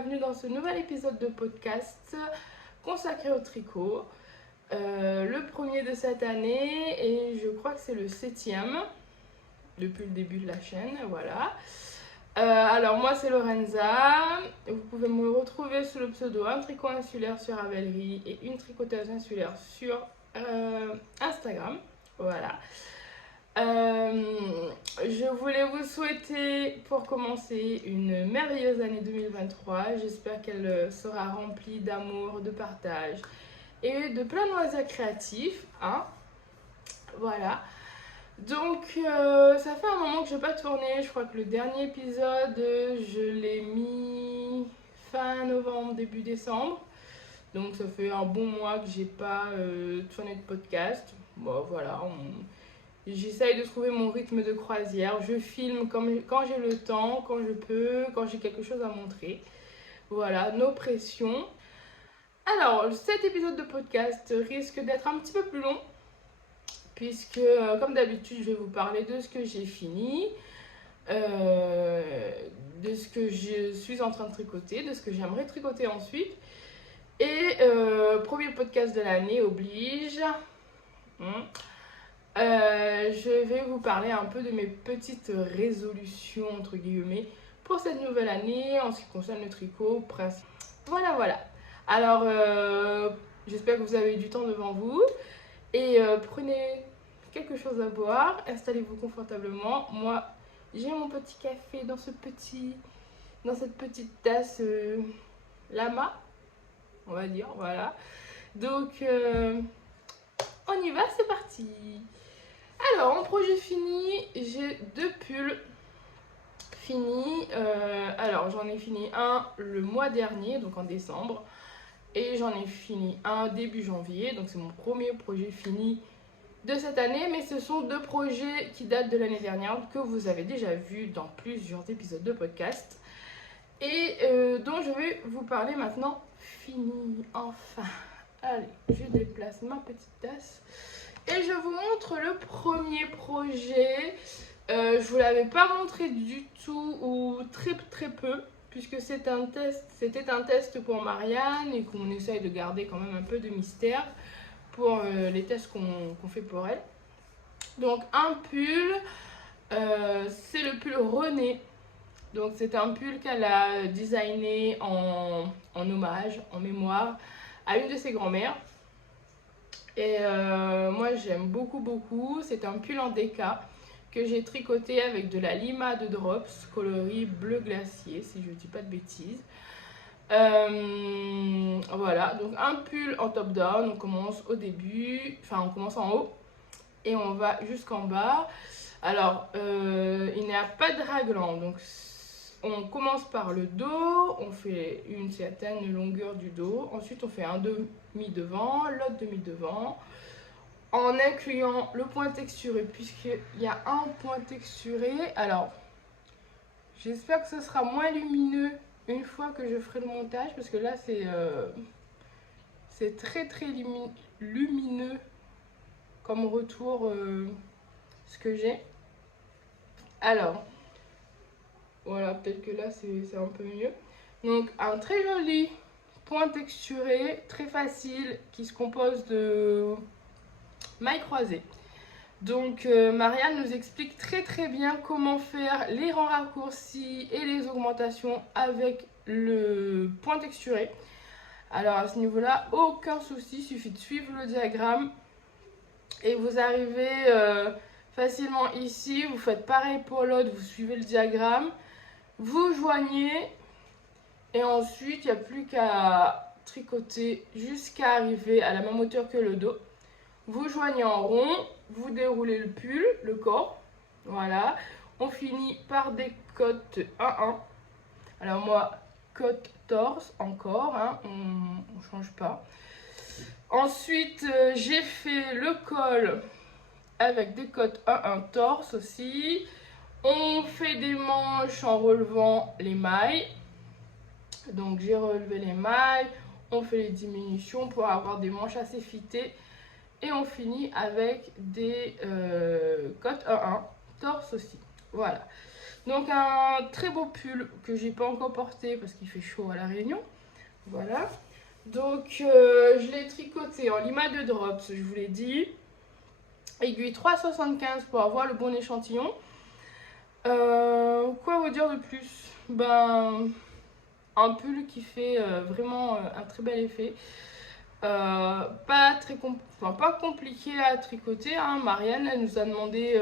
bienvenue dans ce nouvel épisode de podcast consacré au tricot. Le premier de cette année et je crois que c'est le 7e depuis le début de la chaîne, voilà. Alors moi c'est Lorenza, vous pouvez me retrouver sous le pseudo Un Tricot Insulaire sur Ravelry et Une Tricoteuse Insulaire sur Instagram, voilà. Je voulais vous souhaiter pour commencer une merveilleuse année 2023. J'espère qu'elle sera remplie d'amour, de partage et de plein de loisirs créatifs, hein. Voilà. Donc ça fait un moment que je n'ai pas tourné. Je crois que le dernier épisode je l'ai mis fin novembre, début décembre. Donc ça fait un bon mois que j'ai pas tourné de podcast. Bon voilà, j'essaye de trouver mon rythme de croisière. Je filme quand j'ai le temps, quand je peux, quand j'ai quelque chose à montrer. Voilà, nos pressions. Alors, cet épisode de podcast risque d'être un petit peu plus long. Puisque, comme d'habitude, je vais vous parler de ce que j'ai fini. De ce que je suis en train de tricoter, de ce que j'aimerais tricoter ensuite. Et premier podcast de l'année oblige. Je vais vous parler un peu de mes petites résolutions entre guillemets pour cette nouvelle année en ce qui concerne le tricot. Voilà. Alors j'espère que vous avez du temps devant vous et prenez quelque chose à boire, installez-vous confortablement. Moi j'ai mon petit café dans cette petite tasse lama, on va dire, voilà. Donc on y va, c'est parti. Alors, en projet fini, j'ai 2 pulls finis. Alors, j'en ai fini un le mois dernier, donc en décembre. Et j'en ai fini un début janvier, donc c'est mon premier projet fini de cette année. Mais ce sont 2 projets qui datent de l'année dernière, que vous avez déjà vus dans plusieurs épisodes de podcast. Et dont je vais vous parler maintenant fini, enfin. Allez, je déplace ma petite tasse. Et je vous montre le premier projet. Je vous l'avais pas montré du tout ou très peu, puisque c'était un test pour Marianne et qu'on essaye de garder quand même un peu de mystère pour les tests qu'on fait pour elle. Donc un pull, c'est le pull René. Donc c'est un pull qu'elle a designé en hommage, en mémoire à une de ses grand-mères. Et moi j'aime beaucoup. C'est un pull en déca que j'ai tricoté avec de la lima de Drops coloris bleu glacier, si je dis pas de bêtises. Voilà, donc un pull en top down. On commence au début, enfin on commence en haut et on va jusqu'en bas. Alors il n'y a pas de raglan, donc on commence par le dos, on fait une certaine longueur du dos, ensuite on fait un demi devant, l'autre demi devant, en incluant le point texturé, puisqu'il y a un point texturé. Alors, j'espère que ce sera moins lumineux une fois que je ferai le montage, parce que là c'est très lumineux comme retour ce que j'ai. Alors, voilà, peut-être que là c'est un peu mieux. Donc un très joli point texturé, très facile, qui se compose de mailles croisées. Donc Marianne nous explique très bien comment faire les rangs raccourcis et les augmentations avec le point texturé. Alors à ce niveau-là, aucun souci, il suffit de suivre le diagramme et vous arrivez facilement ici. Vous faites pareil pour l'autre, vous suivez le diagramme. Vous joignez et ensuite il n'y a plus qu'à tricoter jusqu'à arriver à la même hauteur que le dos. Vous joignez en rond, vous déroulez le pull, le corps, voilà. On finit par des côtes 1-1. Alors moi, côte torse encore, hein, on ne change pas. Ensuite, j'ai fait le col avec des côtes 1-1 torse aussi. On fait des manches en relevant les mailles. Donc j'ai relevé les mailles, on fait les diminutions pour avoir des manches assez fitées. Et on finit avec des côtes 1-1, torse aussi. Voilà. Donc un très beau pull que j'ai pas encore porté parce qu'il fait chaud à La Réunion. Voilà. Donc je l'ai tricoté en limace de drops, je vous l'ai dit. Aiguille 3,75 pour avoir le bon échantillon. Quoi vous dire de plus? Ben, un pull qui fait vraiment un très bel effet. Pas compliqué à tricoter, hein. Marianne, elle nous a demandé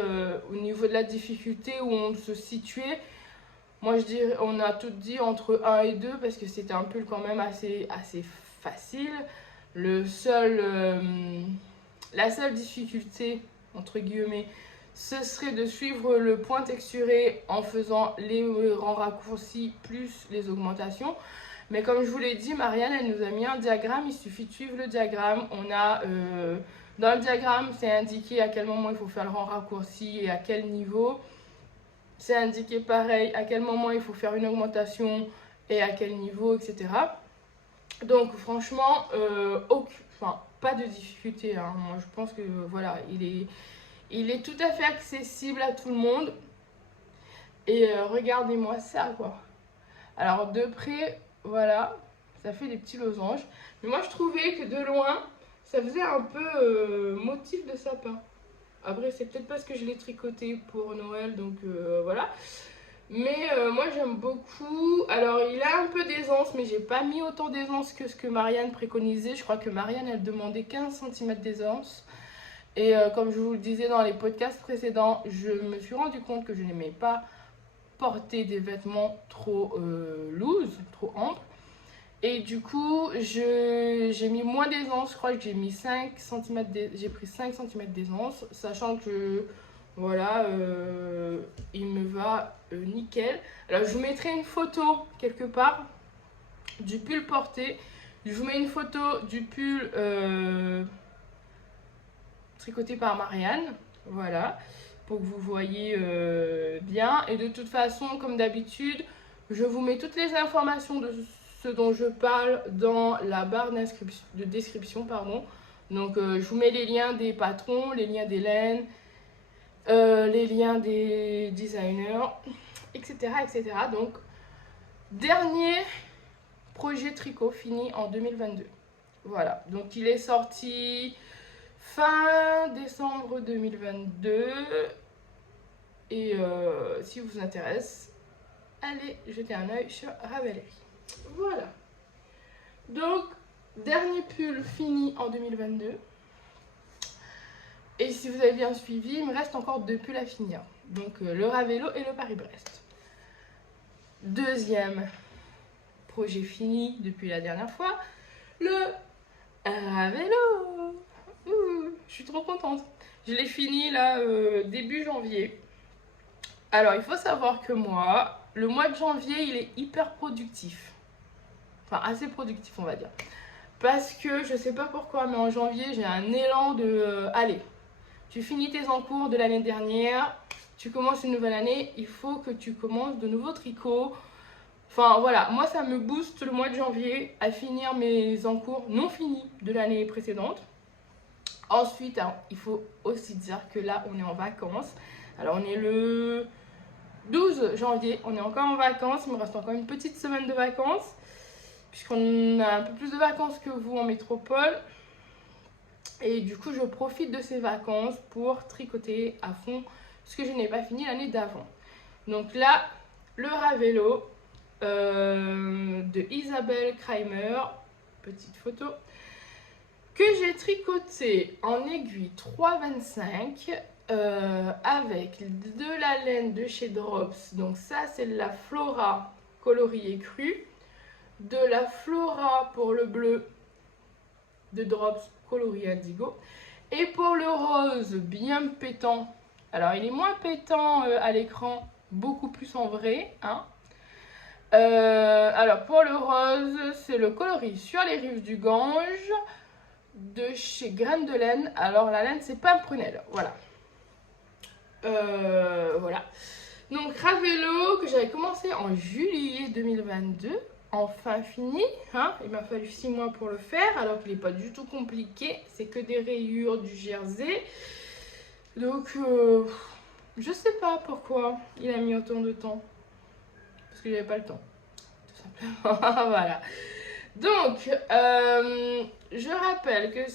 au niveau de la difficulté où on se situait. Moi je dirais, on a tout dit entre 1 et 2 parce que c'était un pull quand même assez facile. La seule difficulté, entre guillemets, ce serait de suivre le point texturé en faisant les rangs raccourcis plus les augmentations. Mais comme je vous l'ai dit, Marianne, elle nous a mis un diagramme, il suffit de suivre le diagramme. Dans le diagramme, c'est indiqué à quel moment il faut faire le rang raccourci et à quel niveau. C'est indiqué pareil à quel moment il faut faire une augmentation et à quel niveau, etc. Donc franchement, pas de difficulté, hein. Moi je pense que voilà, il est tout à fait accessible à tout le monde. Et regardez-moi ça, quoi. Alors de près, voilà, ça fait des petits losanges. Mais moi je trouvais que de loin, ça faisait un peu motif de sapin. Après c'est peut-être parce que je l'ai tricoté pour Noël, donc voilà. Mais moi j'aime beaucoup. Alors il a un peu d'aisance, mais j'ai pas mis autant d'aisance que ce que Marianne préconisait. Je crois que Marianne elle demandait 15 cm d'aisance. Et comme je vous le disais dans les podcasts précédents, je me suis rendu compte que je n'aimais pas porter des vêtements trop loose, trop amples. Et du coup, j'ai mis moins d'aisance. Je crois que j'ai mis 5 cm j'ai pris 5 cm d'aisance, sachant que voilà, il me va nickel. Alors je vous mettrai une photo quelque part du pull porté. Je vous mets une photo du pull tricoté par Marianne. Voilà, pour que vous voyez bien. Et de toute façon, comme d'habitude, je vous mets toutes les informations de ce dont je parle dans la barre de description. Pardon. Donc je vous mets les liens des patrons, les liens des laines, les liens des designers, etc. etc. Donc dernier projet tricot fini en 2022. Voilà, donc il est sorti fin décembre 2022. Et si vous intéresse, allez jeter un œil sur Ravelry. Voilà. Donc, dernier pull fini en 2022. Et si vous avez bien suivi, il me reste encore 2 pulls à finir. Donc, le Ravelo et le Paris-Brest. Deuxième projet fini depuis la dernière fois, le Ravelo. Je suis trop contente. Je l'ai fini là début janvier. Alors, il faut savoir que moi, le mois de janvier, il est hyper productif. Enfin, assez productif, on va dire. Parce que, je sais pas pourquoi, mais en janvier, j'ai un élan de... allez, tu finis tes encours de l'année dernière, tu commences une nouvelle année, il faut que tu commences de nouveaux tricots. Enfin, voilà, moi, ça me booste le mois de janvier à finir mes encours non finis de l'année précédente. Ensuite, hein, il faut aussi dire que là, on est en vacances. Alors, on est le 12 janvier, on est encore en vacances. Il me reste encore une petite semaine de vacances, puisqu'on a un peu plus de vacances que vous en métropole. Et du coup, je profite de ces vacances pour tricoter à fond ce que je n'ai pas fini l'année d'avant. Donc là, le Ravelo de Isabelle Kramer, petite photo, que j'ai tricoté en aiguille 3,25 avec de la laine de chez Drops. Donc ça, c'est de la Flora coloriée crue, de la Flora pour le bleu de Drops coloris indigo, et pour le rose bien pétant, alors il est moins pétant à l'écran, beaucoup plus en vrai, hein. Alors pour le rose, c'est le coloris sur les rives du Gange de chez Graines de Laine. Alors la laine, c'est pas un prunelle, voilà. Voilà. Donc Ravelo, que j'avais commencé en juillet 2022, enfin fini, hein. Il m'a fallu 6 mois pour le faire, alors qu'il n'est pas du tout compliqué, c'est que des rayures, du jersey. Donc Je sais pas pourquoi il a mis autant de temps. Parce que j'avais pas le temps. Tout simplement. Voilà. Donc, je rappelle que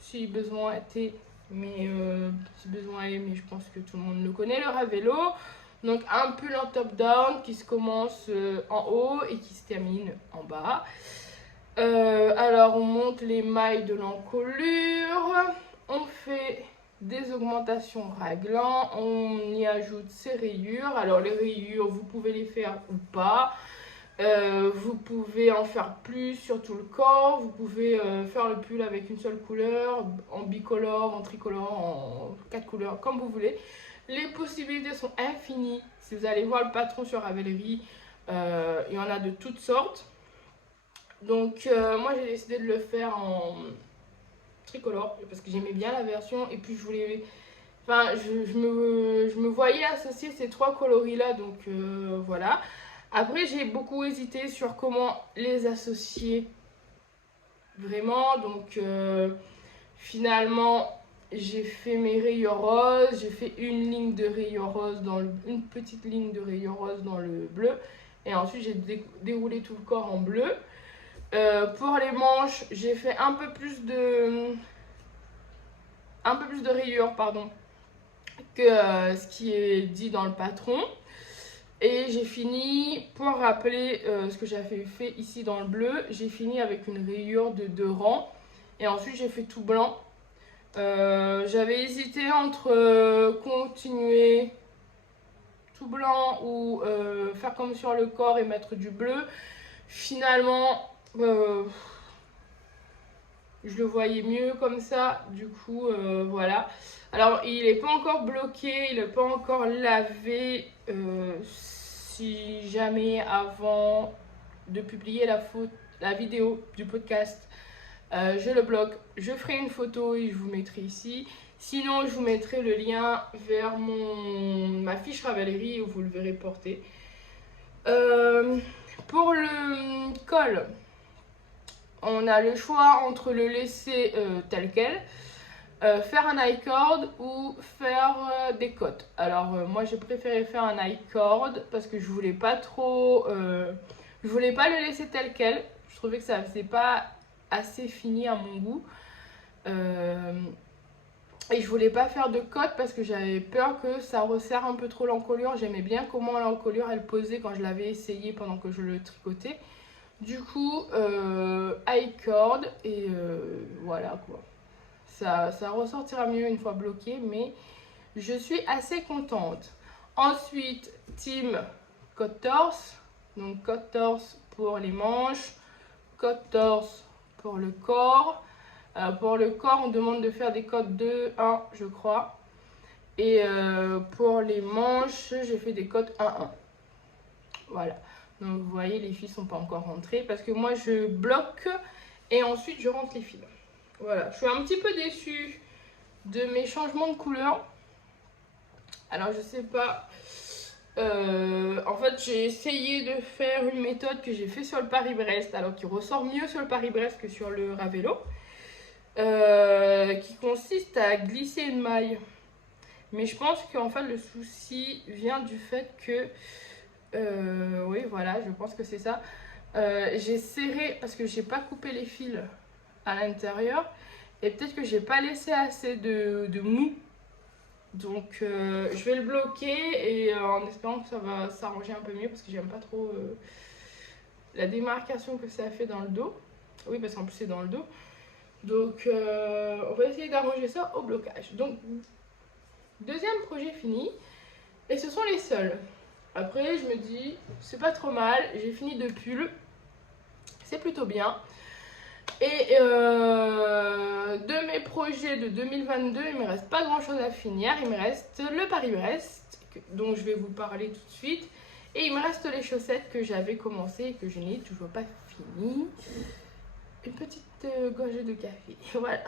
si besoin était, si besoin est, mais je pense que tout le monde le connaît, le Ravello. Donc, un pull en top-down qui se commence en haut et qui se termine en bas. Alors, on monte les mailles de l'encolure. On fait des augmentations raglan. On y ajoute ses rayures. Alors, les rayures, vous pouvez les faire ou pas. Vous pouvez en faire plus sur tout le corps. Vous pouvez faire le pull avec une seule couleur, en bicolore, en tricolore, en 4 couleurs, comme vous voulez. Les possibilités sont infinies. Si vous allez voir le patron sur Ravelry, il y en a de toutes sortes. Donc moi j'ai décidé de le faire en tricolore parce que j'aimais bien la version et puis je voulais... Enfin, je me voyais associer ces 3 coloris là, donc voilà. Après, j'ai beaucoup hésité sur comment les associer vraiment. Donc, finalement, j'ai fait mes rayures roses. J'ai fait une ligne de rayures roses une petite ligne de rayures roses dans le bleu. Et ensuite, j'ai déroulé tout le corps en bleu. Pour les manches, j'ai fait un peu plus de rayures, pardon, que ce qui est dit dans le patron. Et j'ai fini, pour rappeler ce que j'avais fait ici dans le bleu, j'ai fini avec une rayure de 2 rangs. Et ensuite, j'ai fait tout blanc. J'avais hésité entre continuer tout blanc ou faire comme sur le corps et mettre du bleu. Finalement, je le voyais mieux comme ça. Du coup, voilà. Alors, il n'est pas encore bloqué, il n'est pas encore lavé. Si jamais avant de publier la vidéo du podcast, je le bloque, je ferai une photo et je vous mettrai ici. Sinon, je vous mettrai le lien vers ma fiche Ravelry où vous le verrez porter. Pour le col, on a le choix entre le laisser tel quel, faire un I-cord ou faire des cotes. Alors moi j'ai préféré faire un I-cord parce que je voulais pas trop, je voulais pas le laisser tel quel. Je trouvais que ça faisait pas assez fini à mon goût. Et je voulais pas faire de cote parce que j'avais peur que ça resserre un peu trop l'encolure. J'aimais bien comment l'encolure elle posait quand je l'avais essayé pendant que je le tricotais. Du coup, I-cord et voilà quoi. Ça ressortira mieux une fois bloqué, mais je suis assez contente. Ensuite, team côte torse. Donc côte torse pour les manches, côte torse pour le corps. Pour le corps, on demande de faire des cotes 2, 1, je crois. Et pour les manches, j'ai fait des cotes 1, 1. Voilà. Donc vous voyez, les fils sont pas encore rentrés parce que moi je bloque et ensuite je rentre les fils. Voilà, je suis un petit peu déçue de mes changements de couleur. Alors je sais pas, en fait j'ai essayé de faire une méthode que j'ai fait sur le Paris-Brest, alors qui ressort mieux sur le Paris-Brest que sur le Ravello, qui consiste à glisser une maille. Mais je pense qu'en fait le souci vient du fait que, oui voilà, je pense que c'est ça. J'ai serré parce que j'ai pas coupé les fils à l'intérieur et peut-être que j'ai pas laissé assez de mou, donc je vais le bloquer et en espérant que ça va s'arranger un peu mieux parce que j'aime pas trop la démarcation que ça fait dans le dos. Oui, parce qu'en plus c'est dans le dos, donc on va essayer d'arranger ça au blocage. Donc deuxième projet fini et ce sont les sols. Après je me dis c'est pas trop mal, j'ai fini 2 pulls, c'est plutôt bien. Et de mes projets de 2022, il ne me reste pas grand chose à finir. Il me reste le Paris-Brest, dont je vais vous parler tout de suite. Et il me reste les chaussettes que j'avais commencé et que je n'ai toujours pas fini. Une petite gorgée de café. Voilà.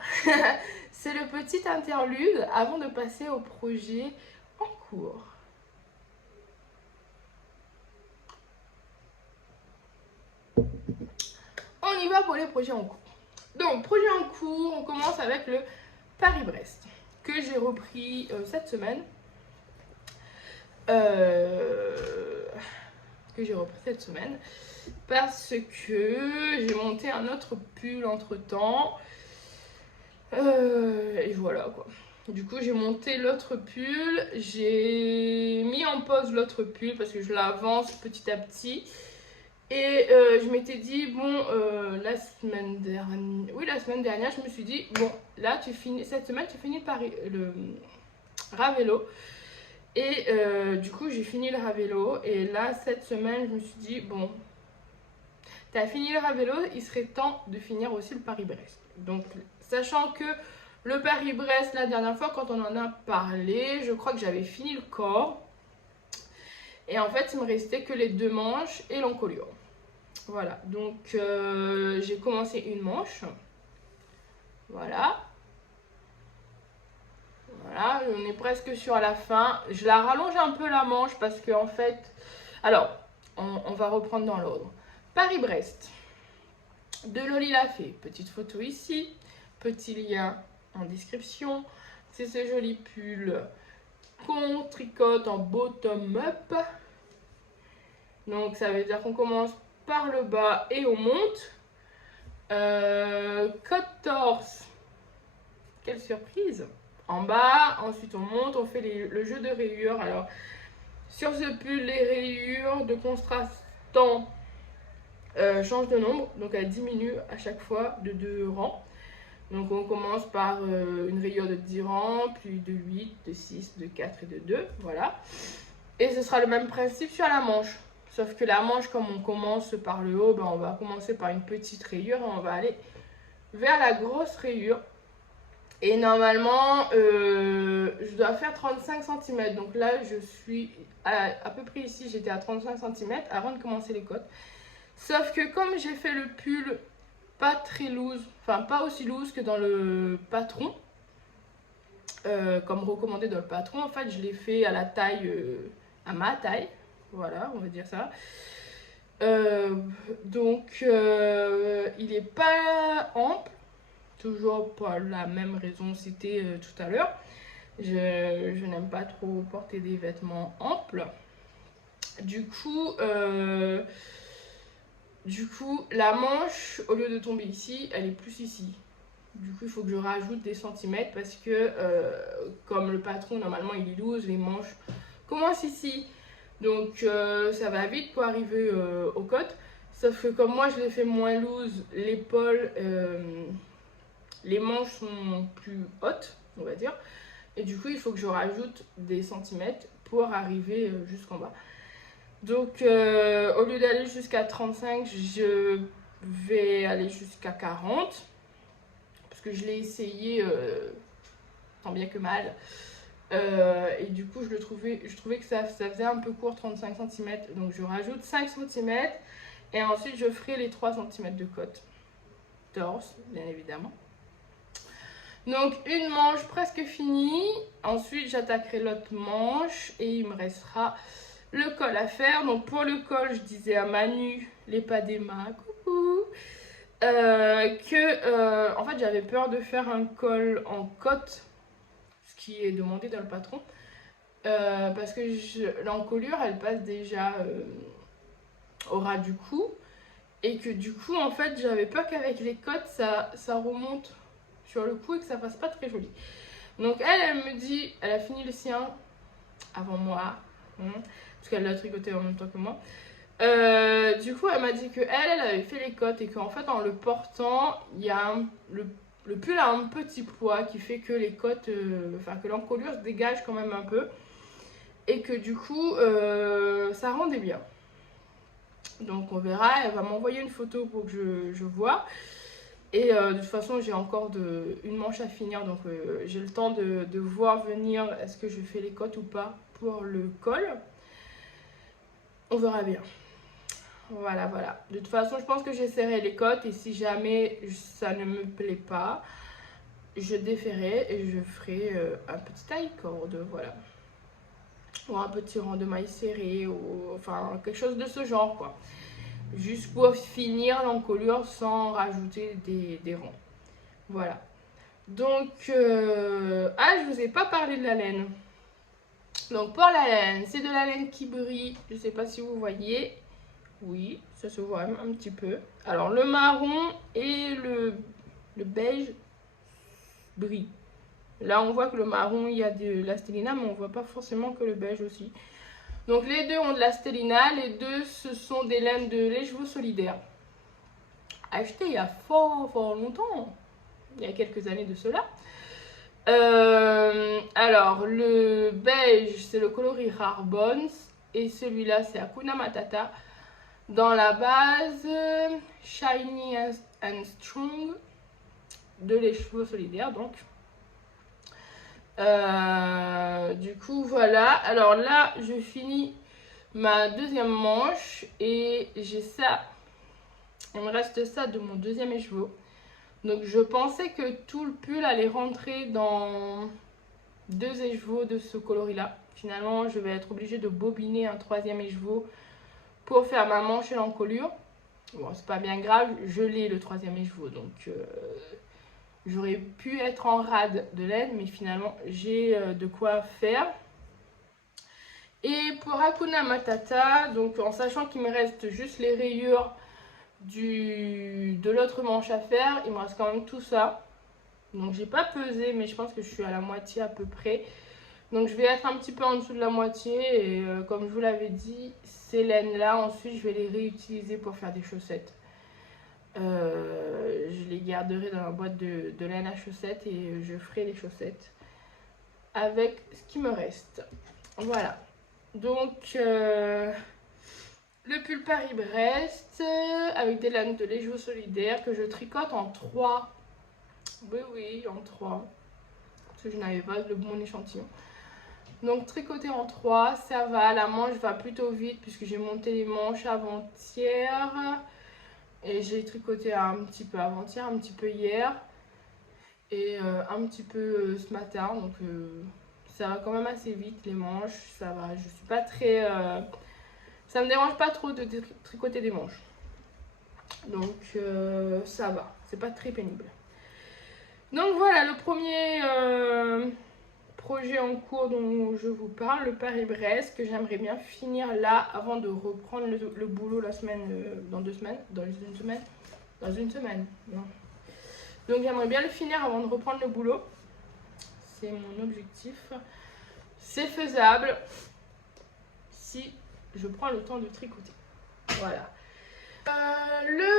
C'est le petit interlude avant de passer au projet en cours. On y va pour les projets en cours. Donc, projet en cours, on commence avec le Paris-Brest, que j'ai repris cette semaine. que j'ai repris cette semaine parce que j'ai monté un autre pull entre temps et voilà quoi. Du coup j'ai monté l'autre pull, j'ai mis en pause l'autre pull parce que je l'avance petit à petit et je m'étais dit bon la semaine dernière je me suis dit bon là tu finis cette semaine, tu finis le Ravello. Et du coup, j'ai fini le Ravello. Et là, cette semaine, je me suis dit, bon, t'as fini le Ravello, il serait temps de finir aussi le Paris-Brest. Donc, sachant que le Paris-Brest, la dernière fois, quand on en a parlé, je crois que j'avais fini le corps. Et en fait, il me restait que les 2 manches et l'encolure. Voilà, donc j'ai commencé une manche. Voilà. Voilà, on est presque sur la fin. Je la rallonge un peu la manche parce que en fait... Alors, on va reprendre dans l'ordre. Paris-Brest. De Loli l'a fait. Petite photo ici. Petit lien en description. C'est ce joli pull qu'on tricote en bottom-up. Donc ça veut dire qu'on commence par le bas et on monte. Côte torse. Quelle surprise! En bas, ensuite on monte, on fait le jeu de rayures. Alors sur ce pull, les rayures de contrastant changent de nombre, donc elles diminuent à chaque fois de 2 rangs. Donc on commence par une rayure de 10 rangs, puis de 8, de 6, de 4 et de 2, voilà. Et ce sera le même principe sur la manche. Sauf que la manche, comme on commence par le haut, ben on va commencer par une petite rayure et on va aller vers la grosse rayure. Et normalement, je dois faire 35 cm. Donc là, je suis à peu près ici, j'étais à 35 cm avant de commencer les côtes. Sauf que comme j'ai fait le pull pas très loose, enfin pas aussi loose que dans le patron, comme recommandé dans le patron, en fait, je l'ai fait à la taille, à ma taille. Voilà, on va dire ça. Donc, il est pas ample. Toujours pour la même raison citée tout à l'heure. Je n'aime pas trop porter des vêtements amples. Du coup, la manche, au lieu de tomber ici, elle est plus ici. Du coup, il faut que je rajoute des centimètres parce que, comme le patron, normalement, il est loose, les manches commencent ici. Donc, ça va vite pour arriver aux côtes. Sauf que comme moi, je l'ai fait moins loose, l'épaule... les manches sont plus hautes, on va dire. Et du coup, il faut que je rajoute des centimètres pour arriver jusqu'en bas. Donc, au lieu d'aller jusqu'à 35, je vais aller jusqu'à 40. Parce que je l'ai essayé tant bien que mal. Et du coup, je trouvais que ça faisait un peu court, 35 cm. Donc, je rajoute 5 cm. Et ensuite, je ferai les 3 cm de côte. Torse, bien évidemment. Donc une manche presque finie, ensuite j'attaquerai l'autre manche et il me restera le col à faire. Donc pour le col, je disais à Manu, les pas d'Emma, coucou, en fait j'avais peur de faire un col en côte, ce qui est demandé dans le patron, parce que l'encolure elle passe déjà au ras du cou et que du coup en fait j'avais peur qu'avec les côtes ça remonte sur le cou et que ça fasse pas très joli. Donc elle me dit, elle a fini le sien avant moi, parce qu'elle l'a tricoté en même temps que moi. Du coup elle m'a dit que elle avait fait les côtes et qu'en fait en le portant, il y a le pull a un petit poids qui fait que les côtes, que l'encolure se dégage quand même un peu et que du coup ça rendait bien. Donc on verra, elle va m'envoyer une photo pour que je vois. Et de toute façon, j'ai encore une manche à finir, donc j'ai le temps de voir venir est-ce que je fais les côtes ou pas pour le col. On verra bien. Voilà, voilà. De toute façon, je pense que j'essaierai les côtes et si jamais ça ne me plaît pas, je déferai et je ferai un petit taille-cord, voilà. Ou un petit rang de mailles serré, ou enfin quelque chose de ce genre, quoi. Juste pour finir l'encolure sans rajouter des rangs. Voilà. Donc, je vous ai pas parlé de la laine. Donc pour la laine, c'est de la laine qui brille. Je ne sais pas si vous voyez. Oui, ça se voit un petit peu. Alors le marron et le beige brillent. Là on voit que le marron il y a de la stélina, mais on voit pas forcément que le beige aussi. Donc les deux ont de la stélina. Les deux ce sont des laines de Les Chevaux Solidaires. Achetées il y a fort longtemps. Il y a quelques années de cela. Alors le beige c'est le coloris Rare Bones. Et celui-là c'est Hakuna Matata. Dans la base, Shiny and Strong de Les Chevaux Solidaires. Donc, du coup, voilà. Alors là, je finis ma deuxième manche et j'ai ça. Il me reste ça de mon deuxième écheveau. Donc, je pensais que tout le pull allait rentrer dans 2 écheveaux de ce coloris-là. Finalement, je vais être obligée de bobiner un 3e écheveau pour faire ma manche et l'encolure. Bon, c'est pas bien grave, je l'ai le 3e écheveau, donc j'aurais pu être en rade de laine, mais finalement j'ai de quoi faire. Et pour Hakuna Matata, donc en sachant qu'il me reste juste les rayures de l'autre manche à faire, il me reste quand même tout ça. Donc j'ai pas pesé, mais je pense que je suis à la moitié à peu près. Donc je vais être un petit peu en dessous de la moitié et comme je vous l'avais dit, ces laines là ensuite je vais les réutiliser pour faire des chaussettes. Je les garderai dans la boîte de laine à chaussettes et je ferai les chaussettes avec ce qui me reste. Voilà. Donc le pull Paris-Brest avec des laines de Les Chevaux Solidaires que je tricote en 3. Oui, en 3. Parce que je n'avais pas le bon échantillon. Donc tricoter en 3, ça va, la manche va plutôt vite puisque j'ai monté les manches avant-hier. Et j'ai tricoté un petit peu avant-hier, un petit peu hier. Et un petit peu ce matin. Donc ça va quand même assez vite les manches, ça va. Je suis pas très... ça me dérange pas trop de tricoter des manches. Donc ça va, c'est pas très pénible. Donc voilà le premier... projet en cours dont je vous parle, le Paris-Brest, que j'aimerais bien finir là avant de reprendre le boulot la semaine, dans 2 semaines, dans une semaine, non. Donc j'aimerais bien le finir avant de reprendre le boulot, c'est mon objectif. C'est faisable si je prends le temps de tricoter. Voilà. Le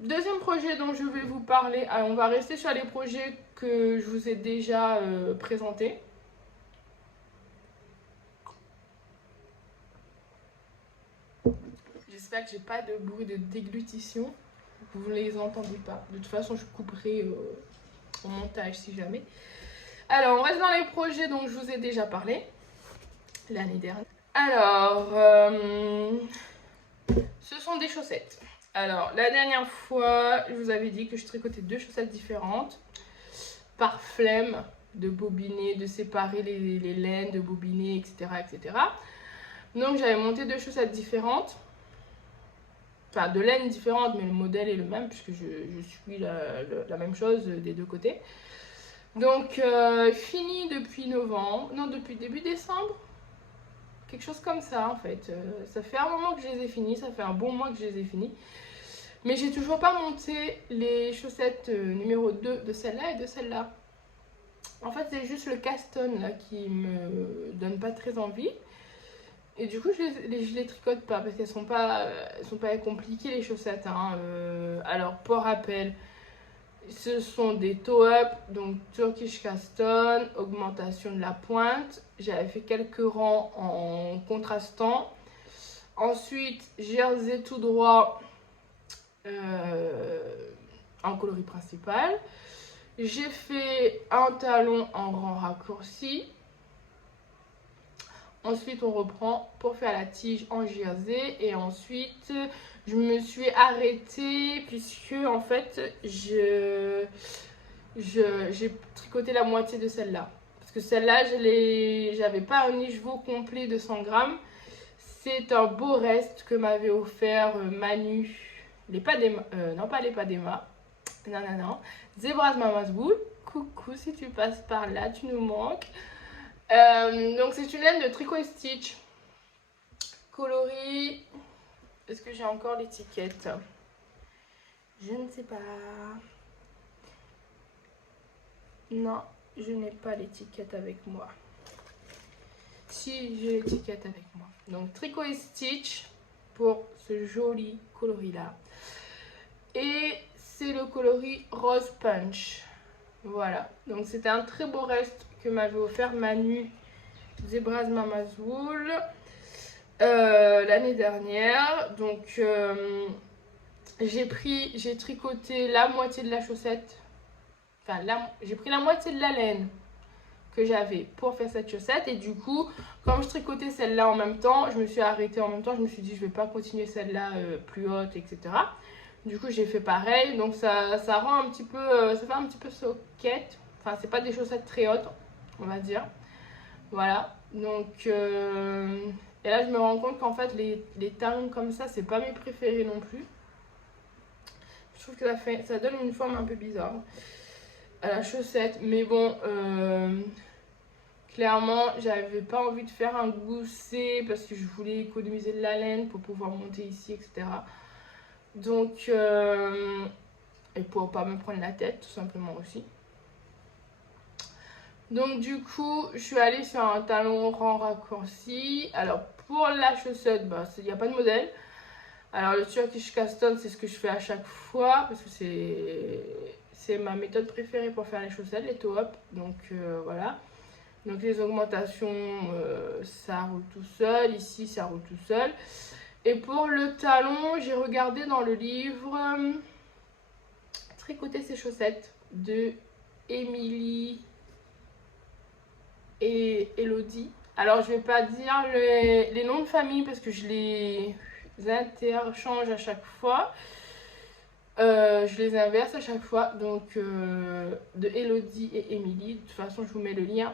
deuxième projet dont je vais vous parler, on va rester sur les projets que je vous ai déjà présentés. J'espère que j'ai pas de bruit de déglutition. Vous ne les entendez pas. De toute façon, je couperai au montage si jamais. Alors, on reste dans les projets dont je vous ai déjà parlé l'année dernière. Alors, ce sont des chaussettes. Alors, la dernière fois, je vous avais dit que je tricotais 2 chaussettes différentes. Par flemme de bobiner, de séparer les laines, de bobiner, etc. etc. Donc, j'avais monté 2 chaussettes différentes. Enfin, de laine différente, mais le modèle est le même puisque je suis la même chose des 2 côtés. Donc, fini depuis novembre, non, depuis début décembre. Quelque chose comme ça en fait. Ça fait un moment que je les ai finis, ça fait un bon mois que je les ai finis. Mais j'ai toujours pas monté les chaussettes numéro 2 de celle-là et de celle-là. En fait, c'est juste le Caston là qui me donne pas très envie. Et du coup, je les tricote pas parce qu'elles sont pas compliquées les chaussettes. Hein. Alors, pour rappel, ce sont des toe-up, donc Turkish Caston, augmentation de la pointe. J'avais fait quelques rangs en contrastant. Ensuite, jersey tout droit en coloris principal. J'ai fait un talon en rang raccourci. Ensuite, on reprend pour faire la tige en jersey. Et ensuite, je me suis arrêtée puisque, en fait, j'ai tricoté la moitié de celle-là. Parce que celle-là, j'avais pas un écheveau complet de 100 grammes. C'est un beau reste que m'avait offert Manu. Non, pas les Padema. Non. Zebras Mama's Wool. Coucou, si tu passes par là, tu nous manques. Donc c'est une laine de Tricot et Stitch. Coloris. Est-ce que j'ai encore l'étiquette? Je ne sais pas. Non, je n'ai pas l'étiquette avec moi. Si, j'ai l'étiquette avec moi. Donc Tricot et Stitch pour ce joli coloris là. Et c'est le coloris Rose Punch. Voilà. Donc c'était un très beau reste que m'avait offert Manu Zebras Mamazoul l'année dernière. Donc j'ai tricoté la moitié de la chaussette. Enfin, j'ai pris la moitié de la laine que j'avais pour faire cette chaussette. Et du coup, comme je tricotais celle-là en même temps, je me suis arrêtée en même temps. Je me suis dit, je vais pas continuer celle-là plus haute, etc. Du coup, j'ai fait pareil. Donc, ça rend un petit peu, ça fait un petit peu soquette. Enfin, c'est pas des chaussettes très hautes, on va dire. Voilà. Donc, et là, je me rends compte qu'en fait, les talons comme ça, c'est pas mes préférés non plus. Je trouve que ça donne une forme un peu bizarre à la chaussette. Mais bon, clairement, j'avais pas envie de faire un gousset parce que je voulais économiser de la laine pour pouvoir monter ici, etc. Donc, et pour pas me prendre la tête, tout simplement aussi. Donc, du coup, je suis allée sur un talon rang raccourci. Alors, pour la chaussette, il n'y a pas de modèle. Alors, le Turkish Custom, c'est ce que je fais à chaque fois parce que c'est ma méthode préférée pour faire les chaussettes, les toe-up. Donc, voilà. Donc les augmentations, ça roule tout seul. Ici, ça roule tout seul. Et pour le talon, j'ai regardé dans le livre Tricoter ses chaussettes de Émilie et Elodie. Alors, je vais pas dire les noms de famille parce que je les interchange à chaque fois. Je les inverse à chaque fois. Donc, de Elodie et Émilie. De toute façon, je vous mets le lien.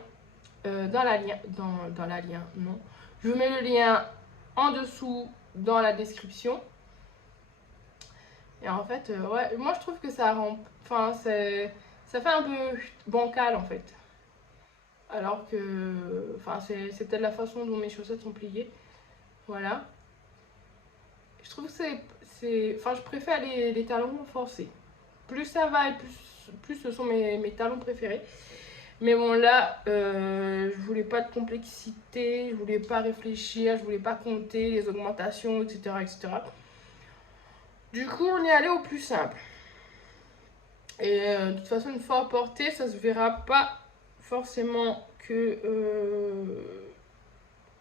Dans la lien, non. Je vous mets le lien en dessous dans la description. Et en fait, ouais, moi je trouve que ça rend, enfin, ça fait un peu bancal en fait. Alors que, enfin, c'est peut-être la façon dont mes chaussettes sont pliées. Voilà. Je trouve que enfin, je préfère les talons renforcés. Plus ça va et plus ce sont mes talons préférés. Mais bon là, je voulais pas de complexité, je voulais pas réfléchir, je voulais pas compter les augmentations, etc. etc. Du coup, on est allé au plus simple. Et de toute façon, une fois porté, ça se verra pas forcément que...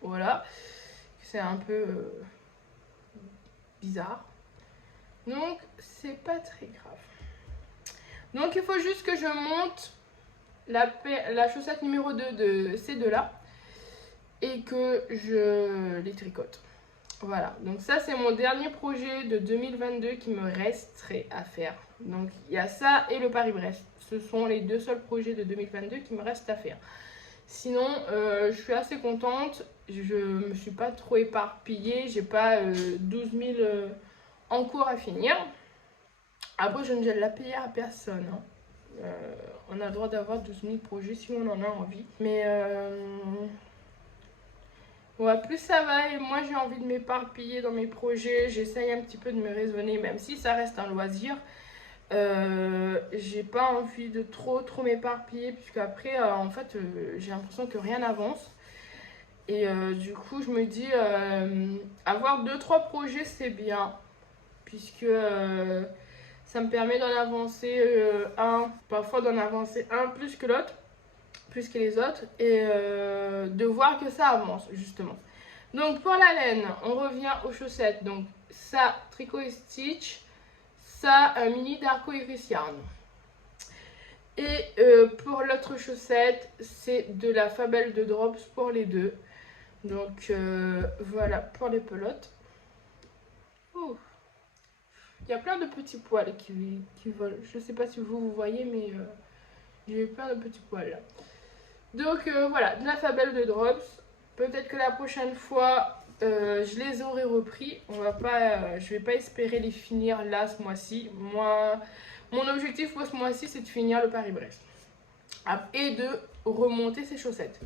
voilà, c'est un peu bizarre. Donc, c'est pas très grave. Donc, il faut juste que je monte la chaussette numéro 2 de ces deux-là et que je les tricote. Voilà, donc ça c'est mon dernier projet de 2022 qui me resterait à faire. Donc il y a ça et le Paris-Brest. Ce sont les deux seuls projets de 2022 qui me restent à faire. Sinon, je suis assez contente. Je me suis pas trop éparpillée. J'ai pas 12 000 en cours à finir. Après, je ne gèle la payer à personne. Hein. On a le droit d'avoir 12 000 projets si on en a envie. Mais ouais, plus ça va et moi j'ai envie de m'éparpiller dans mes projets. J'essaye un petit peu de me raisonner, même si ça reste un loisir. J'ai pas envie de trop m'éparpiller, puisque après, en fait, j'ai l'impression que rien n'avance. Et du coup, je me dis, avoir 2-3 projets, c'est bien, puisque ça me permet d'en avancer parfois d'en avancer un plus que l'autre, plus que les autres, et de voir que ça avance, justement. Donc, pour la laine, on revient aux chaussettes. Donc, ça, Tricot et Stitch, ça, un mini d'Arco Iris Yarn. Et pour l'autre chaussette, c'est de la Fabelle de Drops pour les deux. Donc, voilà pour les pelotes. Ouh. Il y a plein de petits poils qui volent. Je ne sais pas si vous voyez, mais j'ai plein de petits poils là. Donc voilà, de la Fabelle de Drops. Peut-être que la prochaine fois, je les aurai repris. Je vais pas espérer les finir là ce mois-ci. Moi, mon objectif pour ce mois-ci, c'est de finir le Paris-Brest. Et de remonter ces chaussettes.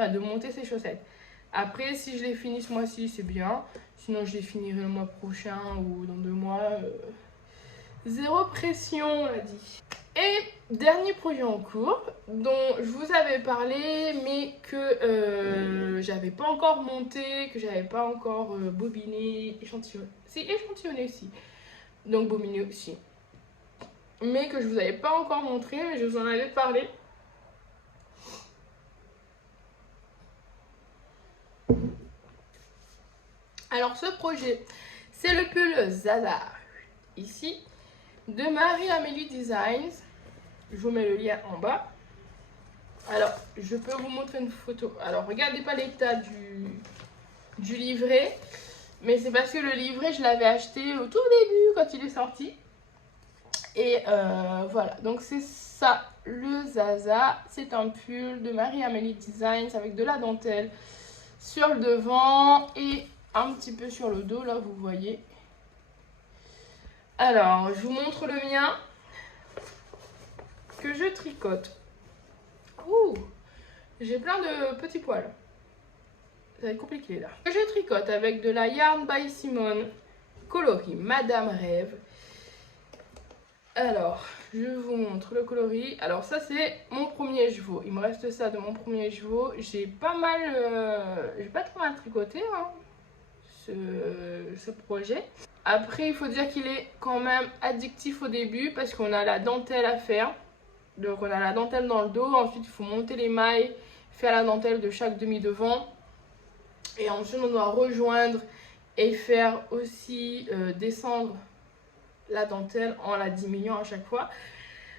enfin de monter ces chaussettes. Après, si je les finis ce mois-ci, c'est bien. Sinon, je les finirai le mois prochain ou dans 2 mois. Zéro pression, on l'a dit. Et dernier projet en cours dont je vous avais parlé mais que j'avais pas encore monté, que j'avais pas encore bobiné, échantillonné. Si, échantillonné aussi. Donc bobiné aussi. Mais que je vous avais pas encore montré, mais je vous en avais parlé. Alors ce projet, c'est le pull Zaza, ici, de Marie-Amélie Designs. Je vous mets le lien en bas. Alors, je peux vous montrer une photo. Alors, regardez pas l'état du livret. Mais c'est parce que le livret, je l'avais acheté au tout début quand il est sorti. Et voilà, donc c'est ça, le Zaza. C'est un pull de Marie-Amélie Designs avec de la dentelle sur le devant et un petit peu sur le dos, là, vous voyez. Alors, je vous montre le mien que je tricote. Ouh, j'ai plein de petits poils. Ça va être compliqué là. Je tricote avec de la Yarn by Simone coloris Madame Rêve. Alors, je vous montre le coloris. Alors ça c'est mon premier chevaux. Il me reste ça de mon premier chevaux. J'ai pas trop mal tricoté hein, ce projet. Après il faut dire qu'il est quand même addictif au début parce qu'on a la dentelle à faire. Donc on a la dentelle dans le dos, ensuite il faut monter les mailles, faire la dentelle de chaque demi-devant. Et ensuite on doit rejoindre et faire aussi descendre la dentelle en la diminuant à chaque fois.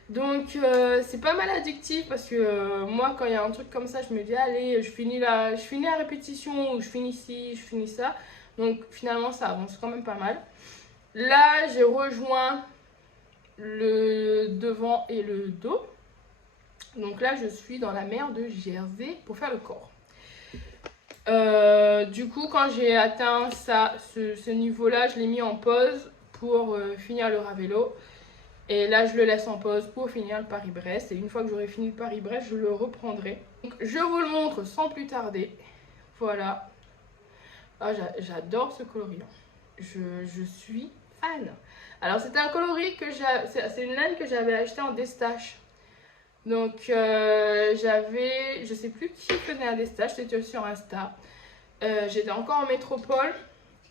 Donc c'est pas mal addictif parce que moi quand il y a un truc comme ça je me dis allez je finis la répétition ou je finis ci, je finis ça. Donc finalement ça avance quand même pas mal. Là j'ai rejoint le devant et le dos. Donc là je suis dans la mer de Jersey pour faire le corps. Du coup quand j'ai atteint ce niveau là je l'ai mis en pause pour finir le Ravello. Et là, je le laisse en pause pour finir le Paris-Brest. Et une fois que j'aurai fini le Paris-Brest, je le reprendrai. Donc, je vous le montre sans plus tarder. Voilà. Ah, j'adore ce coloris. Je suis fan. Alors, c'était un coloris que c'est une laine que j'avais acheté en destache. Donc, je sais plus qui faisait un destache. C'était sur Insta. J'étais encore en métropole.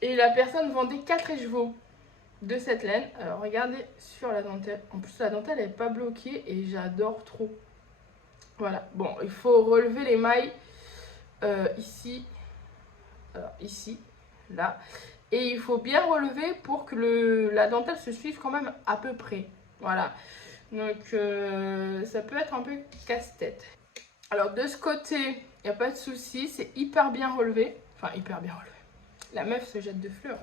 Et la personne vendait 4 écheveaux de cette laine. Alors regardez sur la dentelle, en plus la dentelle elle n'est pas bloquée et j'adore trop. Voilà, bon il faut relever les mailles ici, alors ici, là, et il faut bien relever pour que la dentelle se suive quand même à peu près. Voilà, donc ça peut être un peu casse-tête. Alors de ce côté il n'y a pas de souci, c'est hyper bien relevé, enfin hyper bien relevé. La meuf se jette des fleurs.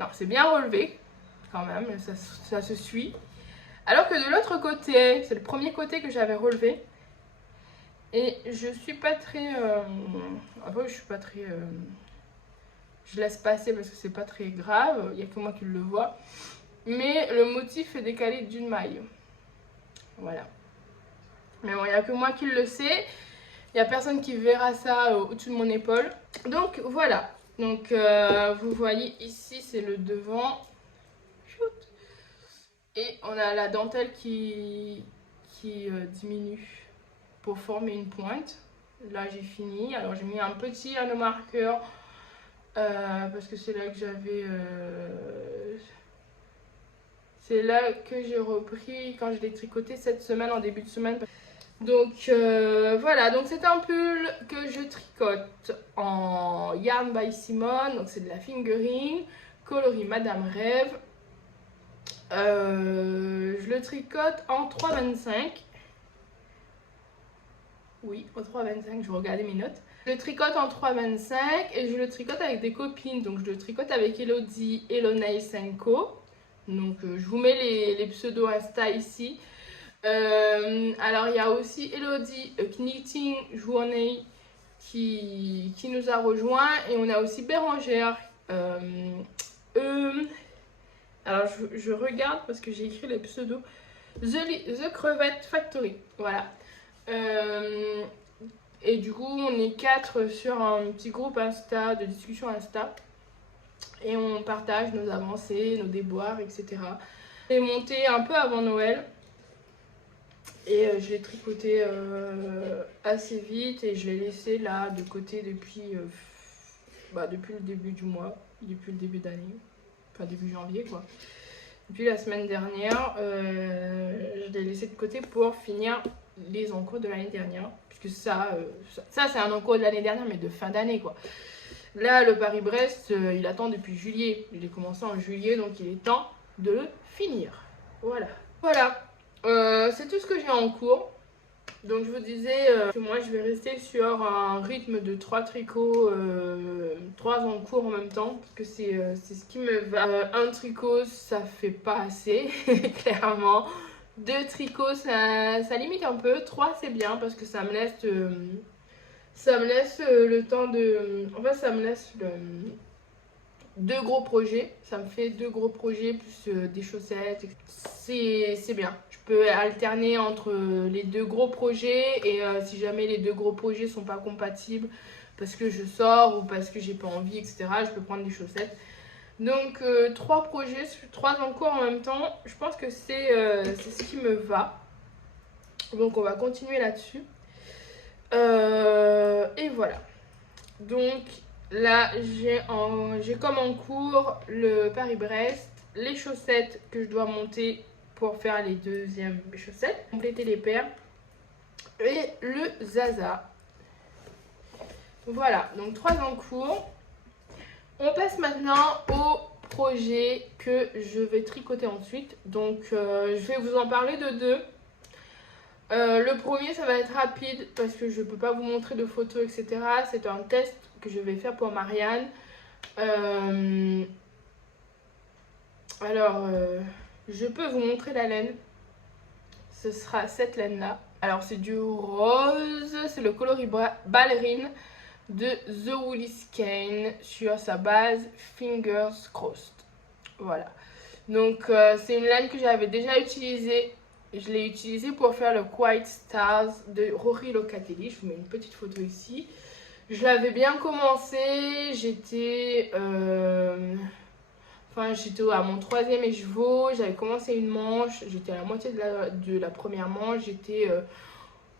Non, c'est bien relevé, quand même, ça se suit. Alors que de l'autre côté, c'est le premier côté que j'avais relevé. Et je suis pas très... Après, je suis pas très... Je laisse passer parce que c'est pas très grave, il n'y a que moi qui le vois. Mais le motif est décalé d'une maille. Voilà. Mais bon, il n'y a que moi qui le sais. Il n'y a personne qui verra ça au-dessus de mon épaule. Donc, voilà. Donc, vous voyez ici, c'est le devant. Et on a la dentelle qui diminue pour former une pointe. Là, j'ai fini. Alors, j'ai mis un petit anneau marqueur parce que c'est là que j'avais... c'est là que j'ai repris quand je l'ai tricoté cette semaine, en début de semaine. Donc voilà, donc c'est un pull que je tricote en Yarn by Simone, donc c'est de la fingering, coloris Madame Rêve. Je le tricote en 3,25. Oui, en 3,25, je vais regarder mes notes. Je le tricote en 3,25 et je le tricote avec des copines. Donc je le tricote avec Elodie, Elonei Co. Donc je vous mets les pseudos Insta ici. Alors il y a aussi Elodie Knitting Journée qui nous a rejoint. Et on a aussi Bérangère. Alors je regarde parce que j'ai écrit les pseudos. The Crevette Factory. Voilà. Et du coup, on est 4 sur un petit groupe Insta, de discussion Insta. Et on partage nos avancées, nos déboires, etc. J'ai monté un peu avant Noël. Et je l'ai tricoté assez vite et je l'ai laissé là de côté depuis le début du mois, depuis le début d'année, enfin début janvier quoi. Depuis la semaine dernière, je l'ai laissé de côté pour finir les encours de l'année dernière. Puisque ça c'est un encours de l'année dernière mais de fin d'année quoi. Là le Paris-Brest, il attend depuis juillet. Il est commencé en juillet donc il est temps de le finir. Voilà. C'est tout ce que j'ai en cours. Donc je vous disais que moi je vais rester sur un rythme de 3 tricots, 3 en cours en même temps, parce que c'est ce qui me va. Un tricot ça fait pas assez, clairement. 2 tricots ça limite un peu, 3 c'est bien parce que ça me laisse le temps de... En fait ça me laisse 2 gros projets, ça me fait 2 gros projets plus des chaussettes, c'est bien. Je peux alterner entre les 2 gros projets et si jamais les 2 gros projets sont pas compatibles parce que je sors ou parce que j'ai pas envie, etc., je peux prendre des chaussettes. Donc 3 projets, 3 en cours en même temps, je pense que c'est ce qui me va. Donc on va continuer là-dessus. Et voilà. Donc là, j'ai comme en cours le Paris-Brest, les chaussettes que je dois monter pour faire les deuxièmes chaussettes, compléter les paires, et le Zaza. Voilà, donc 3 en cours. On passe maintenant au projet que je vais tricoter ensuite. Donc je vais vous en parler de 2. Le premier, ça va être rapide parce que je ne peux pas vous montrer de photos, etc. C'est un test que je vais faire pour Marianne. Je peux vous montrer la laine. Ce sera cette laine-là. Alors, c'est du rose. C'est le coloris ballerine de The Woolly Skein sur sa base Fingers Crossed. Voilà. Donc, c'est une laine que j'avais déjà utilisée. Je l'ai utilisée pour faire le Quiet Stars de Rory Locatelli. Je vous mets une petite photo ici. Je l'avais bien commencé. J'étais à mon 3e écheveau. J'avais commencé une manche. J'étais à la moitié de la première manche. J'étais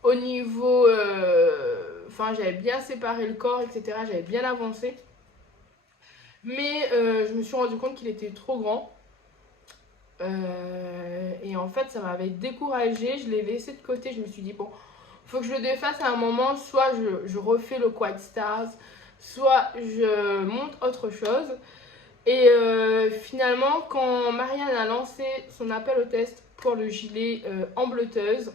au niveau... j'avais bien séparé le corps, etc. J'avais bien avancé. Mais je me suis rendu compte qu'il était trop grand. Et en fait ça m'avait découragée, je l'ai laissé de côté, je me suis dit bon, faut que je le défasse à un moment, soit je refais le Quiet Stars, soit je monte autre chose. Et finalement quand Marianne a lancé son appel au test pour le gilet en bleuteuse,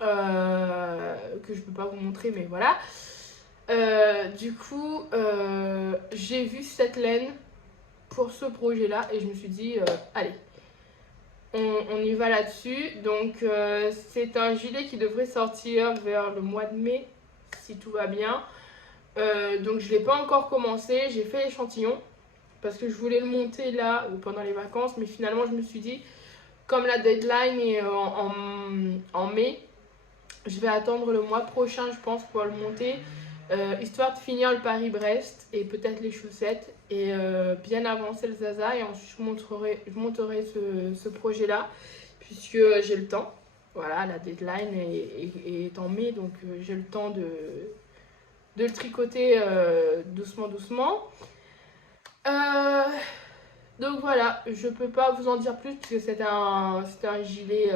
que je peux pas vous montrer mais voilà, j'ai vu cette laine pour ce projet là et je me suis dit allez, on y va là-dessus. Donc c'est un gilet qui devrait sortir vers le mois de mai si tout va bien. Donc je l'ai pas encore commencé, j'ai fait l'échantillon parce que je voulais le monter là pendant les vacances, mais finalement je me suis dit comme la deadline est en mai, je vais attendre le mois prochain je pense pour le monter. Histoire de finir le Paris-Brest et peut-être les chaussettes et bien avancer le Zaza, et ensuite je monterai ce projet là puisque j'ai le temps. Voilà, la deadline est en mai, donc j'ai le temps de le tricoter doucement. Donc voilà, je peux pas vous en dire plus parce que c'est un gilet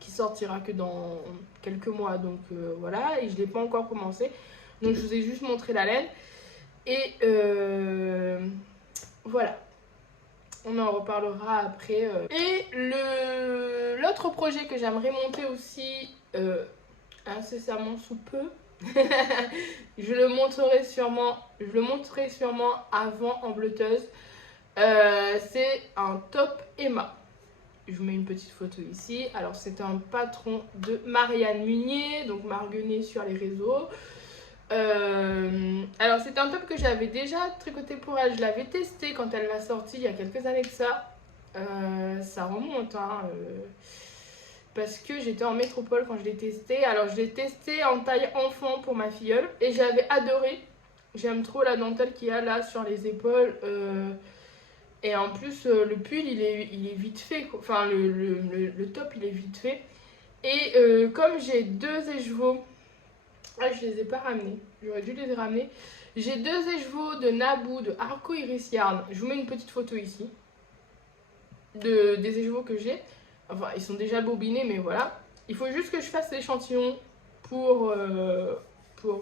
qui sortira que dans quelques mois, donc voilà, et je l'ai pas encore commencé, donc je vous ai juste montré la laine et voilà, on en reparlera après. Et l'autre projet que j'aimerais monter aussi incessamment sous peu, je le montrerai sûrement avant en bleuteuse, c'est un top Emma. Je vous mets une petite photo ici. Alors c'est un patron de Marianne Munier, donc Marguenet sur les réseaux. Alors c'est un top que j'avais déjà tricoté pour elle. Je l'avais testé quand elle l'a sorti il y a quelques années de ça. Ça remonte, hein. parce que j'étais en métropole quand je l'ai testé. Alors je l'ai testé en taille enfant pour ma filleule et j'avais adoré. J'aime trop la dentelle qu'il y a là sur les épaules. Et en plus, le pull, il est vite fait, quoi. Enfin, le top, il est vite fait. Et comme j'ai deux écheveaux, ah, je les ai pas ramenés, j'aurais dû les ramener. J'ai deux écheveaux de Naboo, de Arco Iris Yarn. Je vous mets une petite photo ici des écheveaux que j'ai. Enfin, ils sont déjà bobinés, mais voilà. Il faut juste que je fasse l'échantillon pour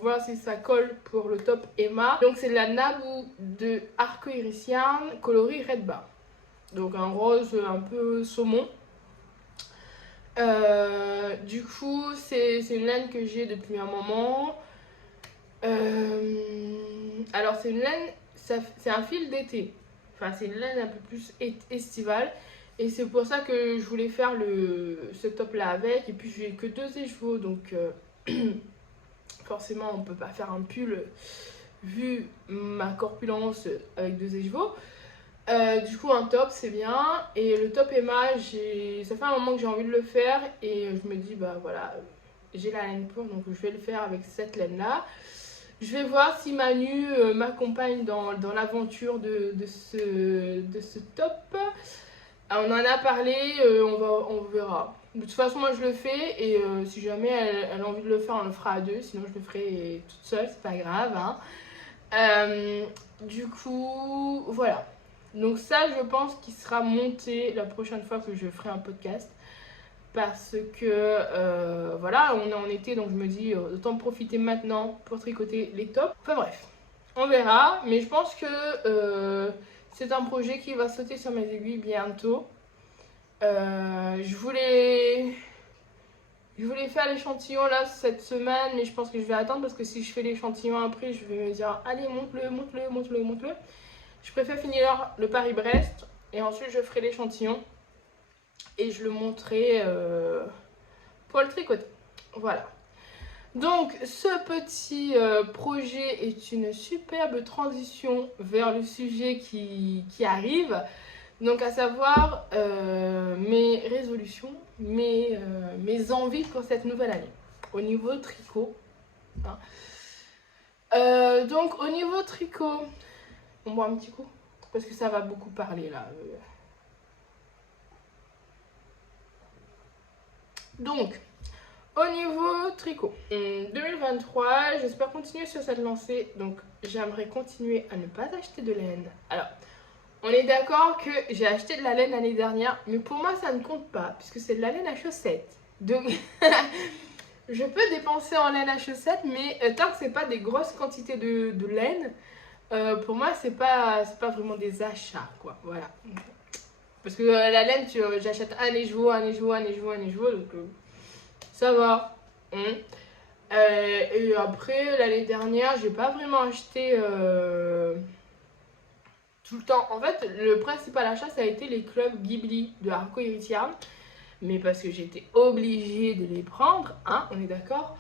voir si ça colle pour le top Emma. Donc c'est de la Naboo de Arco Iris Yarn coloris Red Bar. Donc un rose un peu saumon. Du coup, c'est une laine que j'ai depuis un moment. Alors c'est une laine, c'est un fil d'été. Enfin c'est une laine un peu plus estivale. Et c'est pour ça que je voulais faire ce top là avec. Et puis j'ai que deux écheveaux, donc forcément on peut pas faire un pull vu ma corpulence avec deux écheveaux. Du coup un top c'est bien. Et le top Emma, ça fait un moment que j'ai envie de le faire. Et je me dis bah voilà, j'ai la laine pour, donc je vais le faire avec cette laine là. Je vais voir si Manu m'accompagne dans l'aventure de ce top. On en a parlé, on verra. De toute façon, moi je le fais et si jamais elle a envie de le faire, on le fera à deux. Sinon, je le ferai toute seule, c'est pas grave. Hein. Du coup, voilà. Donc, ça, je pense qu'il sera monté la prochaine fois que je ferai un podcast. Parce que voilà, on est en été, donc je me dis autant profiter maintenant pour tricoter les tops. Enfin bref, on verra. Mais je pense que c'est un projet qui va sauter sur mes aiguilles bientôt. Je voulais faire l'échantillon là cette semaine, mais je pense que je vais attendre parce que si je fais l'échantillon après, je vais me dire allez, monte-le. Je préfère finir le Paris-Brest et ensuite je ferai l'échantillon et je le montrerai pour le tricoter. Voilà. Donc ce petit projet est une superbe transition vers le sujet qui arrive. Donc à savoir mes résolutions, mes envies pour cette nouvelle année au niveau tricot. Hein. Donc au niveau tricot, on boit un petit coup parce que ça va beaucoup parler là. Donc au niveau tricot, 2023, j'espère continuer sur cette lancée. Donc j'aimerais continuer à ne pas acheter de laine. Alors on est d'accord que j'ai acheté de la laine l'année dernière, mais pour moi ça ne compte pas, puisque c'est de la laine à chaussettes. Donc, je peux dépenser en laine à chaussettes, mais tant que c'est pas des grosses quantités de laine, pour moi c'est pas vraiment des achats, quoi. Voilà. Parce que la laine, j'achète un écheveau, donc ça va. Et après, l'année dernière, j'ai pas vraiment acheté... tout le temps. En fait, le principal achat, ça a été les clubs Ghibli de Arco Iris Yarn. Mais parce que j'étais obligée de les prendre, hein, on est d'accord.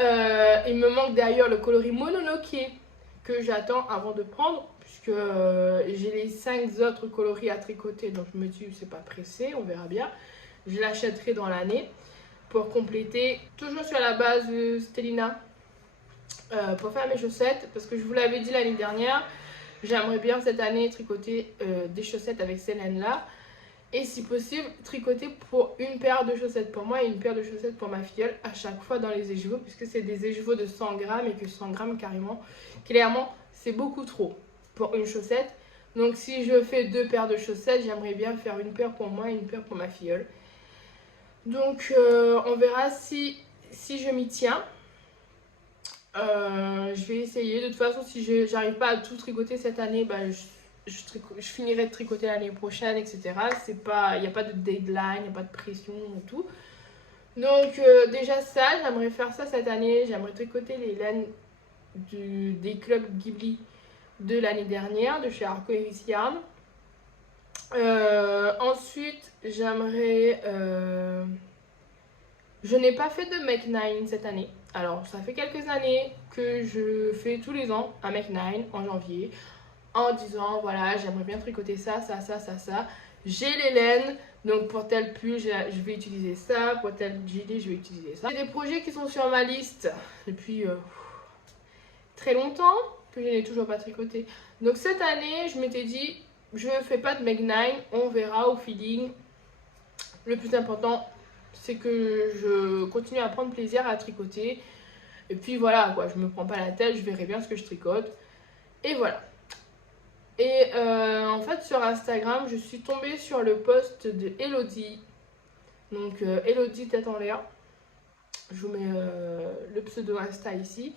Il me manque d'ailleurs le coloris Mononoke que j'attends avant de prendre. Puisque j'ai les 5 autres coloris à tricoter. Donc je me dis, c'est pas pressé, on verra bien. Je l'achèterai dans l'année pour compléter. Toujours sur la base de Stellina. Pour faire mes chaussettes. Parce que je vous l'avais dit l'année dernière. J'aimerais bien cette année tricoter des chaussettes avec ces laines-là. Et si possible, tricoter pour une paire de chaussettes pour moi et une paire de chaussettes pour ma filleule à chaque fois dans les écheveaux. Puisque c'est des écheveaux de 100 grammes et que 100 grammes clairement, c'est beaucoup trop pour une chaussette. Donc si je fais 2 paires de chaussettes, j'aimerais bien faire une paire pour moi et une paire pour ma filleule. Donc on verra si je m'y tiens. Je vais essayer. De toute façon, si j'arrive pas à tout tricoter cette année, bah, je finirai de tricoter l'année prochaine, etc. Il n'y a pas de deadline, il n'y a pas de pression et tout. Donc déjà ça, j'aimerais faire ça cette année. J'aimerais tricoter les laines des clubs Ghibli de l'année dernière, de chez Arco Iris Yarn. Ensuite, j'aimerais... Je n'ai pas fait de Make 9 cette année. Alors, ça fait quelques années que je fais tous les ans un Make 9 en janvier en disant voilà, j'aimerais bien tricoter ça. j'ai les laines. Donc pour tel pull, je vais utiliser ça. Pour tel gilet, je vais utiliser ça. J'ai des projets qui sont sur ma liste depuis très longtemps, que je n'ai toujours pas tricoté. Donc cette année, je m'étais dit, je ne fais pas de Meg 9, on verra au feeling. Le plus important, c'est que je continue à prendre plaisir à tricoter. Et puis voilà, quoi, je me prends pas la tête, je verrai bien ce que je tricote. Et voilà. Et en fait, sur Instagram, je suis tombée sur le post de Elodie. Donc, Elodie tête en l'air. Je vous mets le pseudo Insta ici.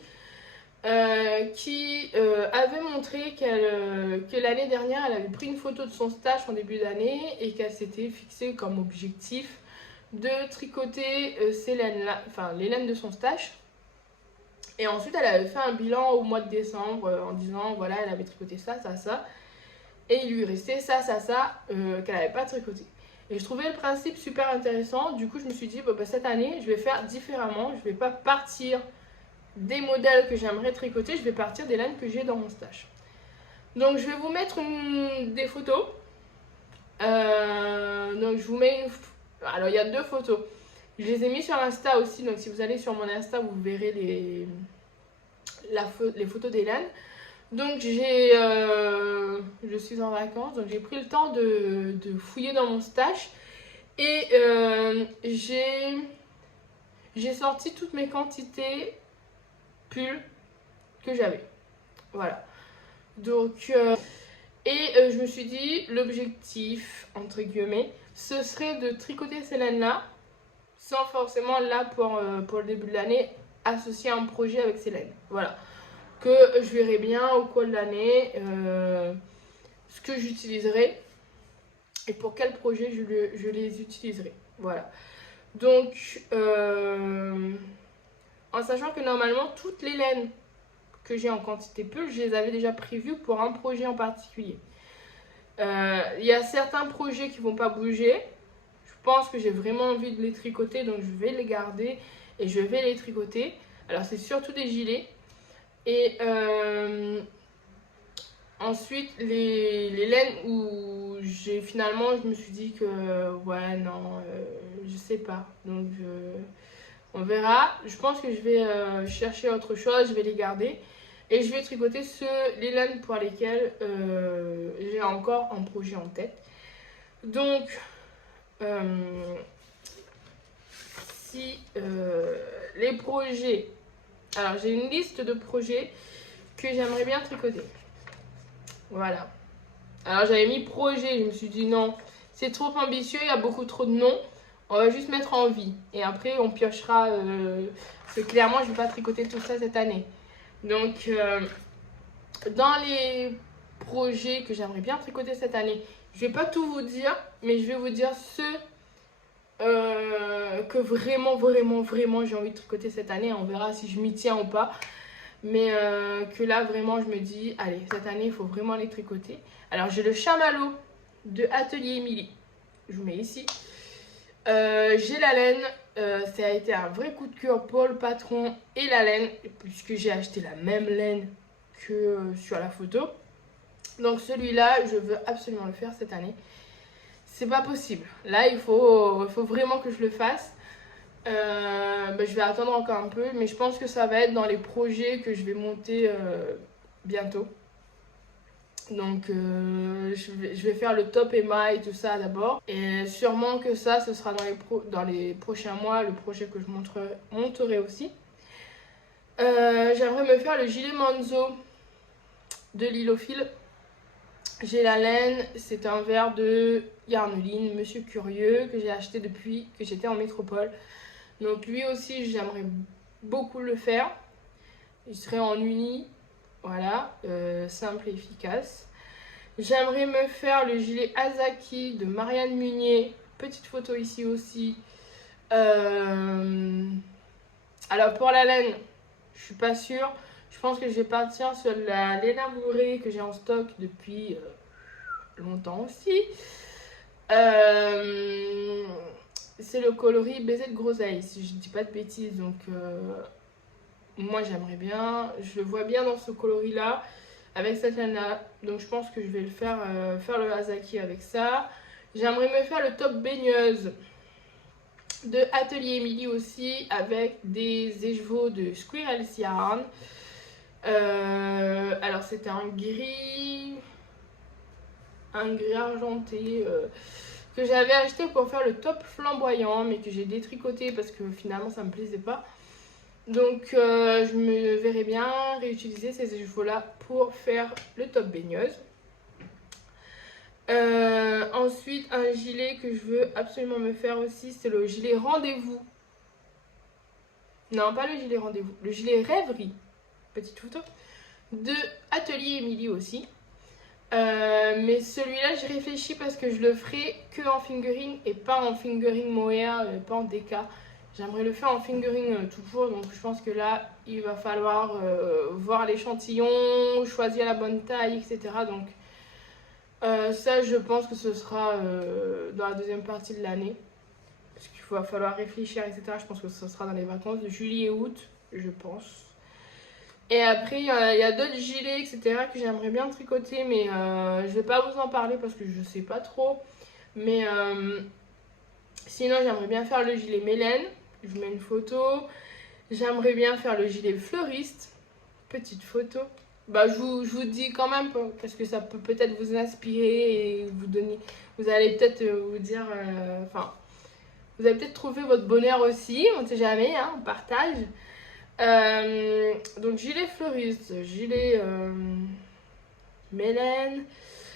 Qui avait montré que l'année dernière, elle avait pris une photo de son stage en début d'année et qu'elle s'était fixée comme objectif de tricoter ces laines-là, enfin les laines de son stage. Et ensuite, elle avait fait un bilan au mois de décembre en disant, voilà, elle avait tricoté ça, ça, ça. Et il lui restait ça, ça, ça, qu'elle n'avait pas tricoté. Et je trouvais le principe super intéressant. Du coup, je me suis dit, bah, cette année, je vais faire différemment. Je ne vais pas partir des modèles que j'aimerais tricoter. Je vais partir des laines que j'ai dans mon stage. Donc, je vais vous mettre des photos. Donc, je vous mets une... Alors, il y a 2 photos. Je les ai mis sur Insta aussi. Donc, si vous allez sur mon Insta, vous verrez les photos des laines. Donc je suis en vacances, donc j'ai pris le temps de fouiller dans mon stash et j'ai sorti toutes mes quantités pulls que j'avais. Voilà. Donc je me suis dit, l'objectif entre guillemets, ce serait de tricoter ces laines-là sans forcément là pour le début de l'année associer un projet avec ces laines. Voilà. Que je verrai bien au cours de l'année ce que j'utiliserai et pour quel projet je les utiliserai. Voilà. Donc, en sachant que normalement, toutes les laines que j'ai en quantité pull, je les avais déjà prévues pour un projet en particulier. Il y a certains projets qui ne vont pas bouger. Je pense que j'ai vraiment envie de les tricoter, donc je vais les garder et je vais les tricoter. Alors, c'est surtout des gilets. Et ensuite, les laines où finalement, je me suis dit que, ouais, non, je sais pas. Donc, on verra. Je pense que je vais chercher autre chose, je vais les garder. Et je vais tricoter les laines pour lesquelles j'ai encore un projet en tête. Donc, si les projets... Alors, j'ai une liste de projets que j'aimerais bien tricoter. Voilà. Alors, j'avais mis projet. Je me suis dit non, c'est trop ambitieux, il y a beaucoup trop de noms. On va juste mettre envie. Et après, on piochera. Parce que clairement, je ne vais pas tricoter tout ça cette année. Donc, dans les projets que j'aimerais bien tricoter cette année, je ne vais pas tout vous dire, mais je vais vous dire ceux que vraiment, vraiment, vraiment j'ai envie de tricoter cette année. On verra si je m'y tiens ou pas. Mais que là, vraiment, je me dis, allez, cette année, il faut vraiment les tricoter. Alors, j'ai le chamallow de Atelier Émilie. Je vous mets ici. J'ai la laine. Ça a été un vrai coup de cœur pour le patron et la laine, puisque j'ai acheté la même laine que sur la photo. Donc, celui-là, je veux absolument le faire cette année. C'est pas possible. Là, il faut vraiment que je le fasse. Je vais attendre encore un peu, mais je pense que ça va être dans les projets que je vais monter bientôt. Donc je vais faire le top Emma et tout ça d'abord. Et sûrement que ça, ce sera dans les prochains mois, le projet que je monterai aussi. J'aimerais me faire le gilet Manzo de Lilophile. J'ai la laine, c'est un verre de Yarneline, Monsieur Curieux, que j'ai acheté depuis que j'étais en métropole. Donc lui aussi, j'aimerais beaucoup le faire. Il serait en uni, voilà, simple et efficace. J'aimerais me faire le gilet Azaki de Marianne Munier. Petite photo ici aussi. Alors pour la laine, je suis pas sûre. Je pense que je vais partir sur la laine amourée que j'ai en stock depuis longtemps aussi. C'est le coloris baiser de groseille, si je dis pas de bêtises. Donc moi j'aimerais bien, je le vois bien dans ce coloris là avec cette laine là. Donc je pense que je vais le faire le Azaki avec ça. J'aimerais me faire le top baigneuse de Atelier Emily aussi, avec des écheveaux de Squirrel's Yarn. Alors c'était un gris argenté que j'avais acheté pour faire le top flamboyant, mais que j'ai détricoté parce que finalement ça me plaisait pas. Donc je me verrais bien réutiliser ces écheveaux là pour faire le top baigneuse. Ensuite, un gilet que je veux absolument me faire aussi, c'est le gilet rendez-vous. Non, pas le gilet rendez-vous, le gilet rêverie, petite photo, de Atelier Emily aussi. Mais celui-là, j'ai réfléchi parce que je le ferai que en fingering et pas en fingering mohair, pas en DK. J'aimerais le faire en fingering toujours, donc je pense que là, il va falloir voir l'échantillon, choisir la bonne taille, etc. Donc ça, je pense que ce sera dans la deuxième partie de l'année. Parce qu'il va falloir réfléchir, etc. Je pense que ce sera dans les vacances de juillet et août, je pense. Et après, il y a d'autres gilets, etc. que j'aimerais bien tricoter, mais je vais pas vous en parler parce que je sais pas trop. Mais sinon, j'aimerais bien faire le gilet Mélène. Je vous mets une photo. J'aimerais bien faire le gilet fleuriste. Petite photo. Bah, je vous dis quand même parce que ça peut peut-être vous inspirer et vous donner. Vous allez peut-être vous dire. Enfin, vous allez peut-être trouver votre bonheur aussi. On ne sait jamais, hein, on partage. Donc, gilet fleuriste, gilet Mélène.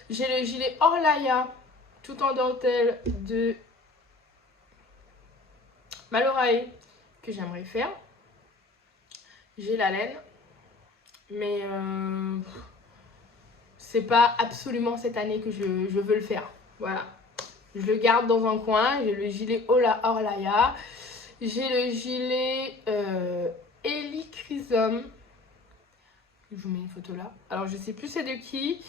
J'ai le gilet Orlaya, tout en dentelle de Malorae que j'aimerais faire. J'ai la laine. Mais c'est pas absolument cette année que je veux le faire. Voilà. Je le garde dans un coin. J'ai le gilet Orlaya. J'ai le gilet Helichrysum. Je vous mets une photo là. Alors je sais plus c'est de qui.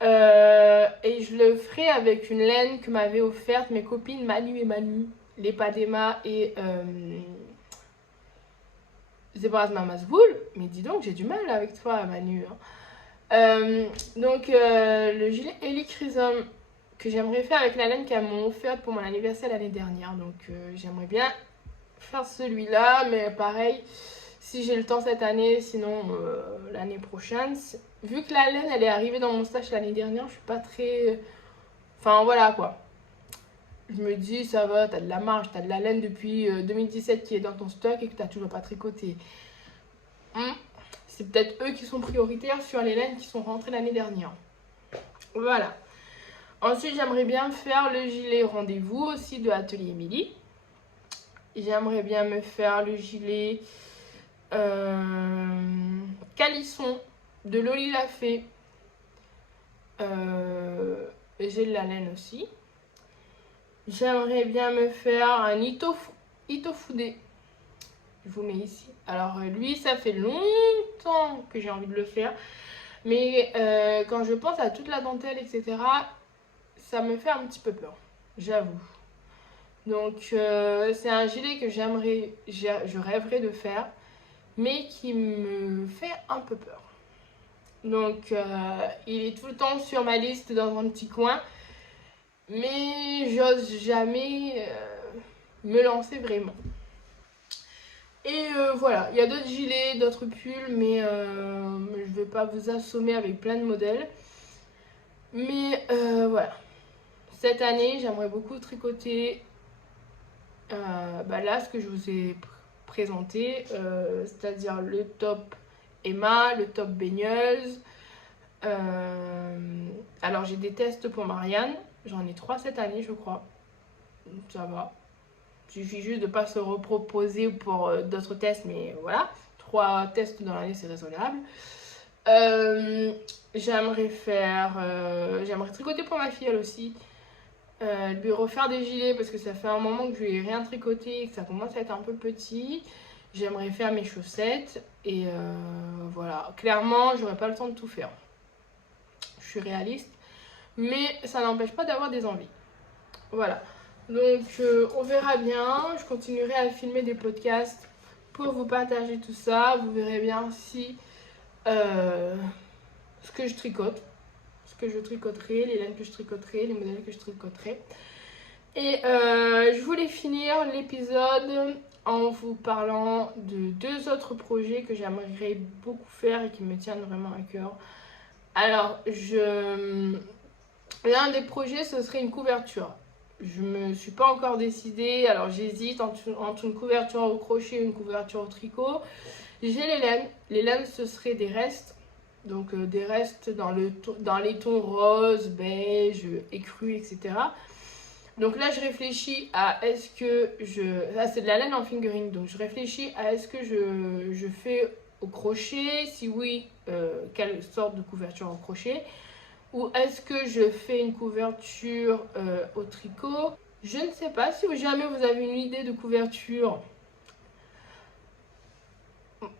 Et je le ferai avec une laine que m'avaient offerte mes copines Manu et Manu. Les Padema et Zebras Mamas Wool. Mais dis donc, j'ai du mal avec toi, Manu. Hein. Donc, le gilet Helichrysum que j'aimerais faire avec la laine qu'elles m'ont offerte pour mon anniversaire l'année dernière. Donc, j'aimerais bien faire celui-là. Mais pareil, si j'ai le temps cette année, sinon l'année prochaine. Vu que la laine, elle est arrivée dans mon stash l'année dernière, je suis pas très... Enfin, voilà quoi. Je me dis, ça va, t'as de la marge, t'as de la laine depuis 2017 qui est dans ton stock et que t'as toujours pas tricoté. C'est peut-être eux qui sont prioritaires sur les laines qui sont rentrées l'année dernière. Voilà. Ensuite, j'aimerais bien faire le gilet rendez-vous aussi de Atelier Emily. J'aimerais bien me faire le gilet calisson de Loli Lafay. J'ai de la laine aussi. J'aimerais bien me faire un Itofude. Je vous mets ici. Alors lui, ça fait longtemps que j'ai envie de le faire. Mais quand je pense à toute la dentelle, etc., ça me fait un petit peu peur. J'avoue. Donc c'est un gilet que je rêverais de faire, mais qui me fait un peu peur. Donc il est tout le temps sur ma liste dans un petit coin. Mais j'ose jamais me lancer vraiment. Et voilà, il y a d'autres gilets, d'autres pulls, mais je ne vais pas vous assommer avec plein de modèles. Mais voilà, cette année, j'aimerais beaucoup tricoter là ce que je vous ai présenté, c'est-à-dire le top Emma, le top baigneuse. Alors j'ai des tests pour Marianne. J'en ai 3 cette année, je crois. Ça va. Il suffit juste de ne pas se reproposer pour d'autres tests, mais voilà. 3 tests dans l'année, c'est raisonnable. J'aimerais tricoter pour ma fille, elle aussi. Lui refaire des gilets parce que ça fait un moment que je lui ai rien tricoté et que ça commence à être un peu petit. J'aimerais faire mes chaussettes. Et voilà. Clairement, j'aurais pas le temps de tout faire. Je suis réaliste. Mais ça n'empêche pas d'avoir des envies. Voilà. Donc on verra bien. Je continuerai à filmer des podcasts pour vous partager tout ça. Vous verrez bien si ce que je tricote. Parce que je tricoterai, les laines que je tricoterai, les modèles que je tricoterai. Et je voulais finir l'épisode en vous parlant de 2 autres projets que j'aimerais beaucoup faire et qui me tiennent vraiment à cœur. Alors, l'un des projets, ce serait une couverture. Je me suis pas encore décidée, alors j'hésite entre une couverture au crochet et une couverture au tricot. J'ai les laines. Les laines, ce serait des restes. Donc des restes dans les tons rose, beige, écru, etc. Donc là, je réfléchis à est-ce que là, c'est de la laine en fingering. Donc je réfléchis à est-ce que je fais au crochet. Si oui, quelle sorte de couverture au crochet. Ou est-ce que je fais une couverture au tricot. Je ne sais pas. Si jamais vous avez une idée de couverture,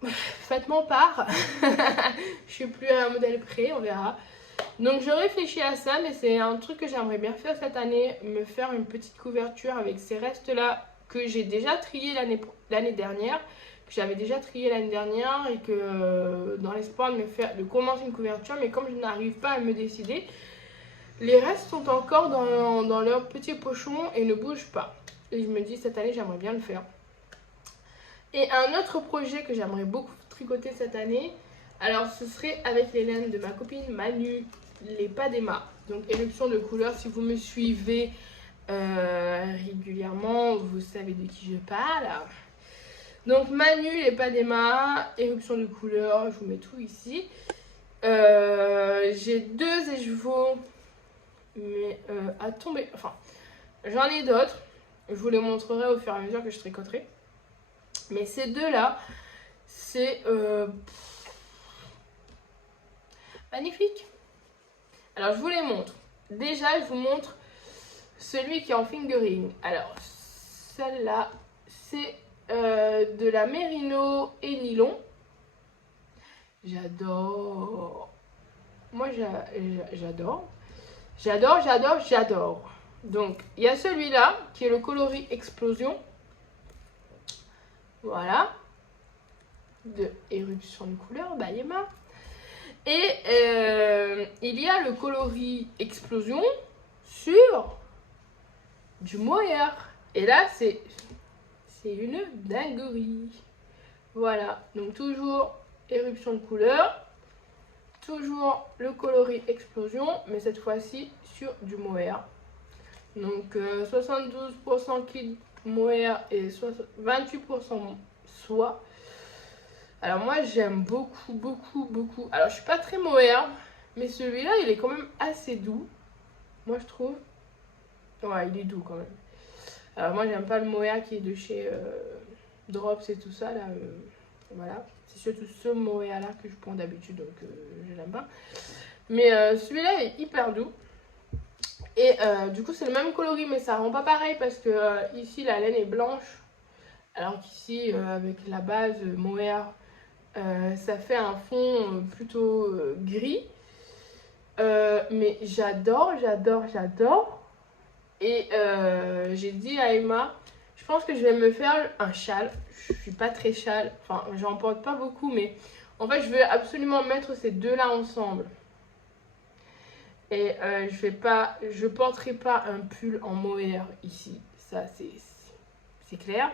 faites-moi part. Je suis plus à un modèle près, on verra. Donc je réfléchis à ça, mais c'est un truc que j'aimerais bien faire cette année, me faire une petite couverture avec ces restes là que j'ai déjà trié l'année dernière, que j'avais déjà trié l'année dernière et que dans l'espoir de commencer une couverture, mais comme je n'arrive pas à me décider, les restes sont encore dans leur petit pochon et ne bougent pas. Et je me dis cette année j'aimerais bien le faire. Et un autre projet que j'aimerais beaucoup tricoter cette année, alors ce serait avec les laines de ma copine Manu, les Padema. Donc éruption de couleurs, si vous me suivez régulièrement, vous savez de qui je parle. Donc Manu, les Padema, éruption de couleurs, je vous mets tout ici. J'ai 2 écheveaux, mais à tomber, enfin j'en ai d'autres, je vous les montrerai au fur et à mesure que je tricoterai. Mais ces 2-là, c'est magnifique. Alors, je vous les montre. Déjà, je vous montre celui qui est en fingering. Alors, celle-là, c'est de la Merino et nylon. J'adore. Moi, j'adore. J'adore. Donc, il y a celui-là qui est le coloris Explosion. Voilà, de éruption de couleur, Bayema. Et il y a le coloris Explosion sur du mohair. Et là, c'est une dinguerie. Voilà, donc toujours éruption de couleur, toujours le coloris Explosion, mais cette fois-ci sur du mohair. Donc 72% kit mohair et 28% soie. Alors moi j'aime beaucoup. Alors je suis pas très mohair, mais celui-là il est quand même assez doux. Moi je trouve. Ouais, il est doux quand même. Alors moi j'aime pas le mohair qui est de chez Drops et tout ça là. Voilà. C'est surtout ce mohair là que je prends d'habitude, donc je l'aime pas. Mais celui-là est hyper doux. Et du coup c'est le même coloris, mais ça rend pas pareil parce que ici la laine est blanche, alors qu'ici avec la base mohair ça fait un fond plutôt gris. Mais j'adore. Et j'ai dit à Emma, je pense que je vais me faire un châle. Je suis pas très châle, enfin j'en porte pas beaucoup, mais en fait je veux absolument mettre ces 2-là ensemble. Et je porterai pas un pull en mohair ici, ça c'est clair.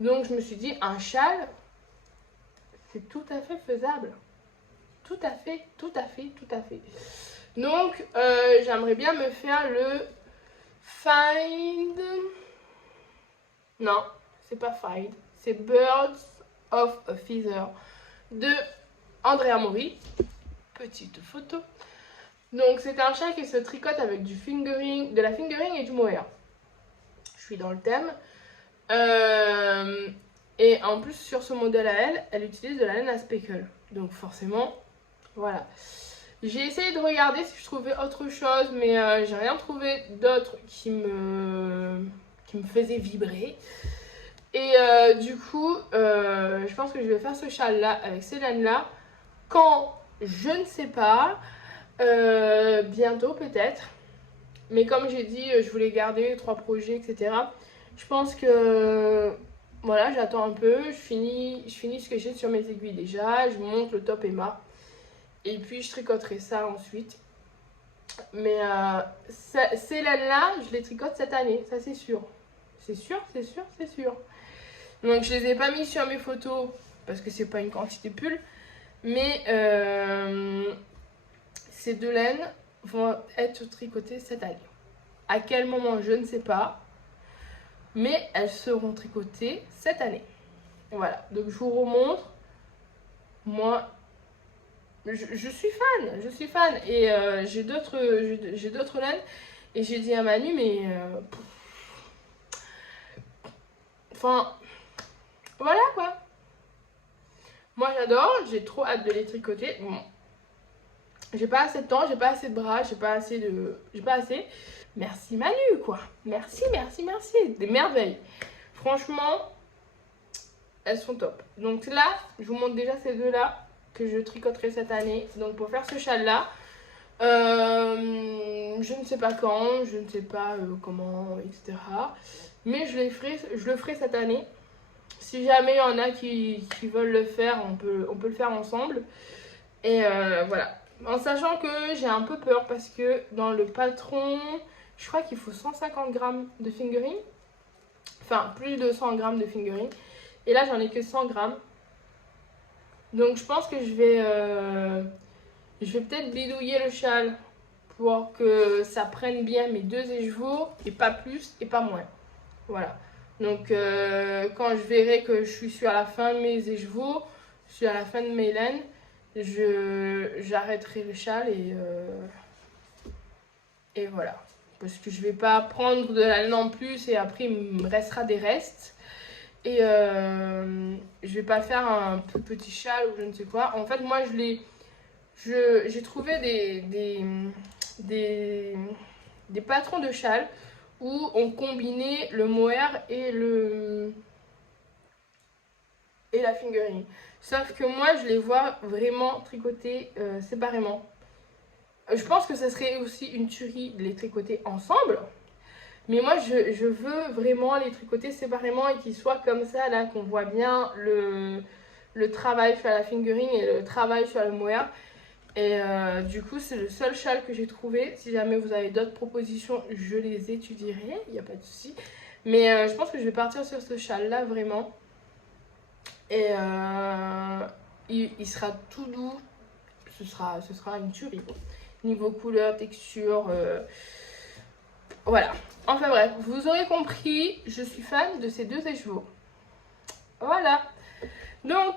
Donc je me suis dit un châle, c'est tout à fait faisable. Tout à fait. Donc j'aimerais bien me faire le Find. Non, c'est pas Find, c'est Birds of a Feather de Andrea Mori. Petite photo. Donc c'est un châle qui se tricote avec de la fingering et du mohair. Je suis dans le thème. Et en plus sur ce modèle à elle utilise de la laine à speckle. Donc forcément, voilà. J'ai essayé de regarder si je trouvais autre chose, mais j'ai rien trouvé d'autre qui me faisait vibrer. Et du coup, je pense que je vais faire ce châle là avec ces laines là. Quand, je ne sais pas. Bientôt peut-être, mais comme j'ai dit je voulais garder 3 projets etc. Je pense que voilà, j'attends un peu, je finis ce que j'ai sur mes aiguilles déjà, je monte le top Emma et puis je tricoterai ça ensuite Mais ces laines-là, je les tricote cette année, ça c'est sûr. C'est sûr, c'est sûr, c'est sûr. Donc je les ai pas mis sur mes photos parce que c'est pas une quantité pull. Mais ces deux laines vont être tricotées cette année. À quel moment, je ne sais pas. Mais elles seront tricotées cette année. Voilà, donc je vous remontre. Moi, je suis fan, je suis fan. Et j'ai d'autres laines. Et j'ai dit à Manu, mais... Enfin, voilà quoi. Moi j'adore, j'ai trop hâte de les tricoter. Bon, j'ai pas assez de temps, j'ai pas assez de bras, j'ai pas assez de... J'ai pas assez. Merci Manu quoi. Merci, merci, merci. Des merveilles. Franchement, elles sont top. Donc là, je vous montre déjà ces deux-là que je tricoterai cette année. Donc pour faire ce châle-là, je ne sais pas quand, je ne sais pas comment, etc. Mais je le ferai cette année. Si jamais il y en a qui veulent le faire, on peut le faire ensemble. Et voilà. En sachant que j'ai un peu peur parce que dans le patron, je crois qu'il faut 150 grammes de fingering. Enfin, plus de 100 grammes de fingering. Et là, j'en ai que 100 grammes. Donc, je pense que je vais peut-être bidouiller le châle pour que ça prenne bien mes deux écheveaux et pas plus et pas moins. Voilà. Donc, quand je verrai que je suis sur la fin de mes écheveaux, je suis à la fin de mes laines, j'arrêterai le châle et voilà. Parce que je vais pas prendre de la laine en plus et après il me restera des restes. Et je vais pas faire un plus petit châle ou je ne sais quoi. En fait, moi, j'ai trouvé des patrons de châles où on combinait le mohair et la fingering. Sauf que moi, je les vois vraiment tricotés séparément. Je pense que ça serait aussi une tuerie de les tricoter ensemble. Mais moi, je veux vraiment les tricoter séparément et qu'ils soient comme ça, là, qu'on voit bien le travail sur la fingering et le travail sur le mohair. Et du coup, c'est le seul châle que j'ai trouvé. Si jamais vous avez d'autres propositions, je les étudierai, il n'y a pas de souci. Mais je pense que je vais partir sur ce châle-là, vraiment. Et il sera tout doux. Ce sera une tuerie. Niveau couleur, texture... Voilà. Enfin bref, vous aurez compris, je suis fan de ces deux écheveaux. Voilà. Donc,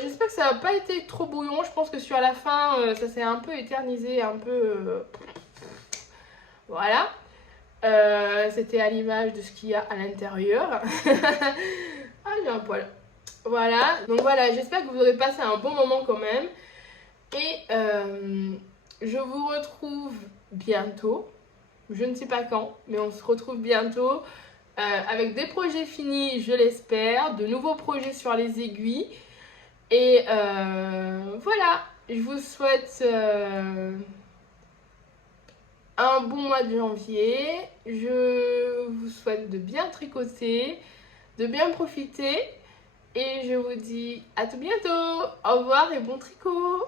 j'espère que ça n'a pas été trop brouillon. Je pense que sur la fin, ça s'est un peu éternisé, un peu... Voilà. C'était à l'image de ce qu'il y a à l'intérieur. Ah, j'ai un poil. Voilà. Donc voilà, j'espère que vous aurez passé un bon moment quand même. Et je vous retrouve bientôt. Je ne sais pas quand, mais on se retrouve bientôt avec des projets finis, je l'espère, de nouveaux projets sur les aiguilles. Et voilà, je vous souhaite un bon mois de janvier. Je vous souhaite de bien tricoter, de bien profiter. Et je vous dis à tout bientôt. Au revoir et bon tricot.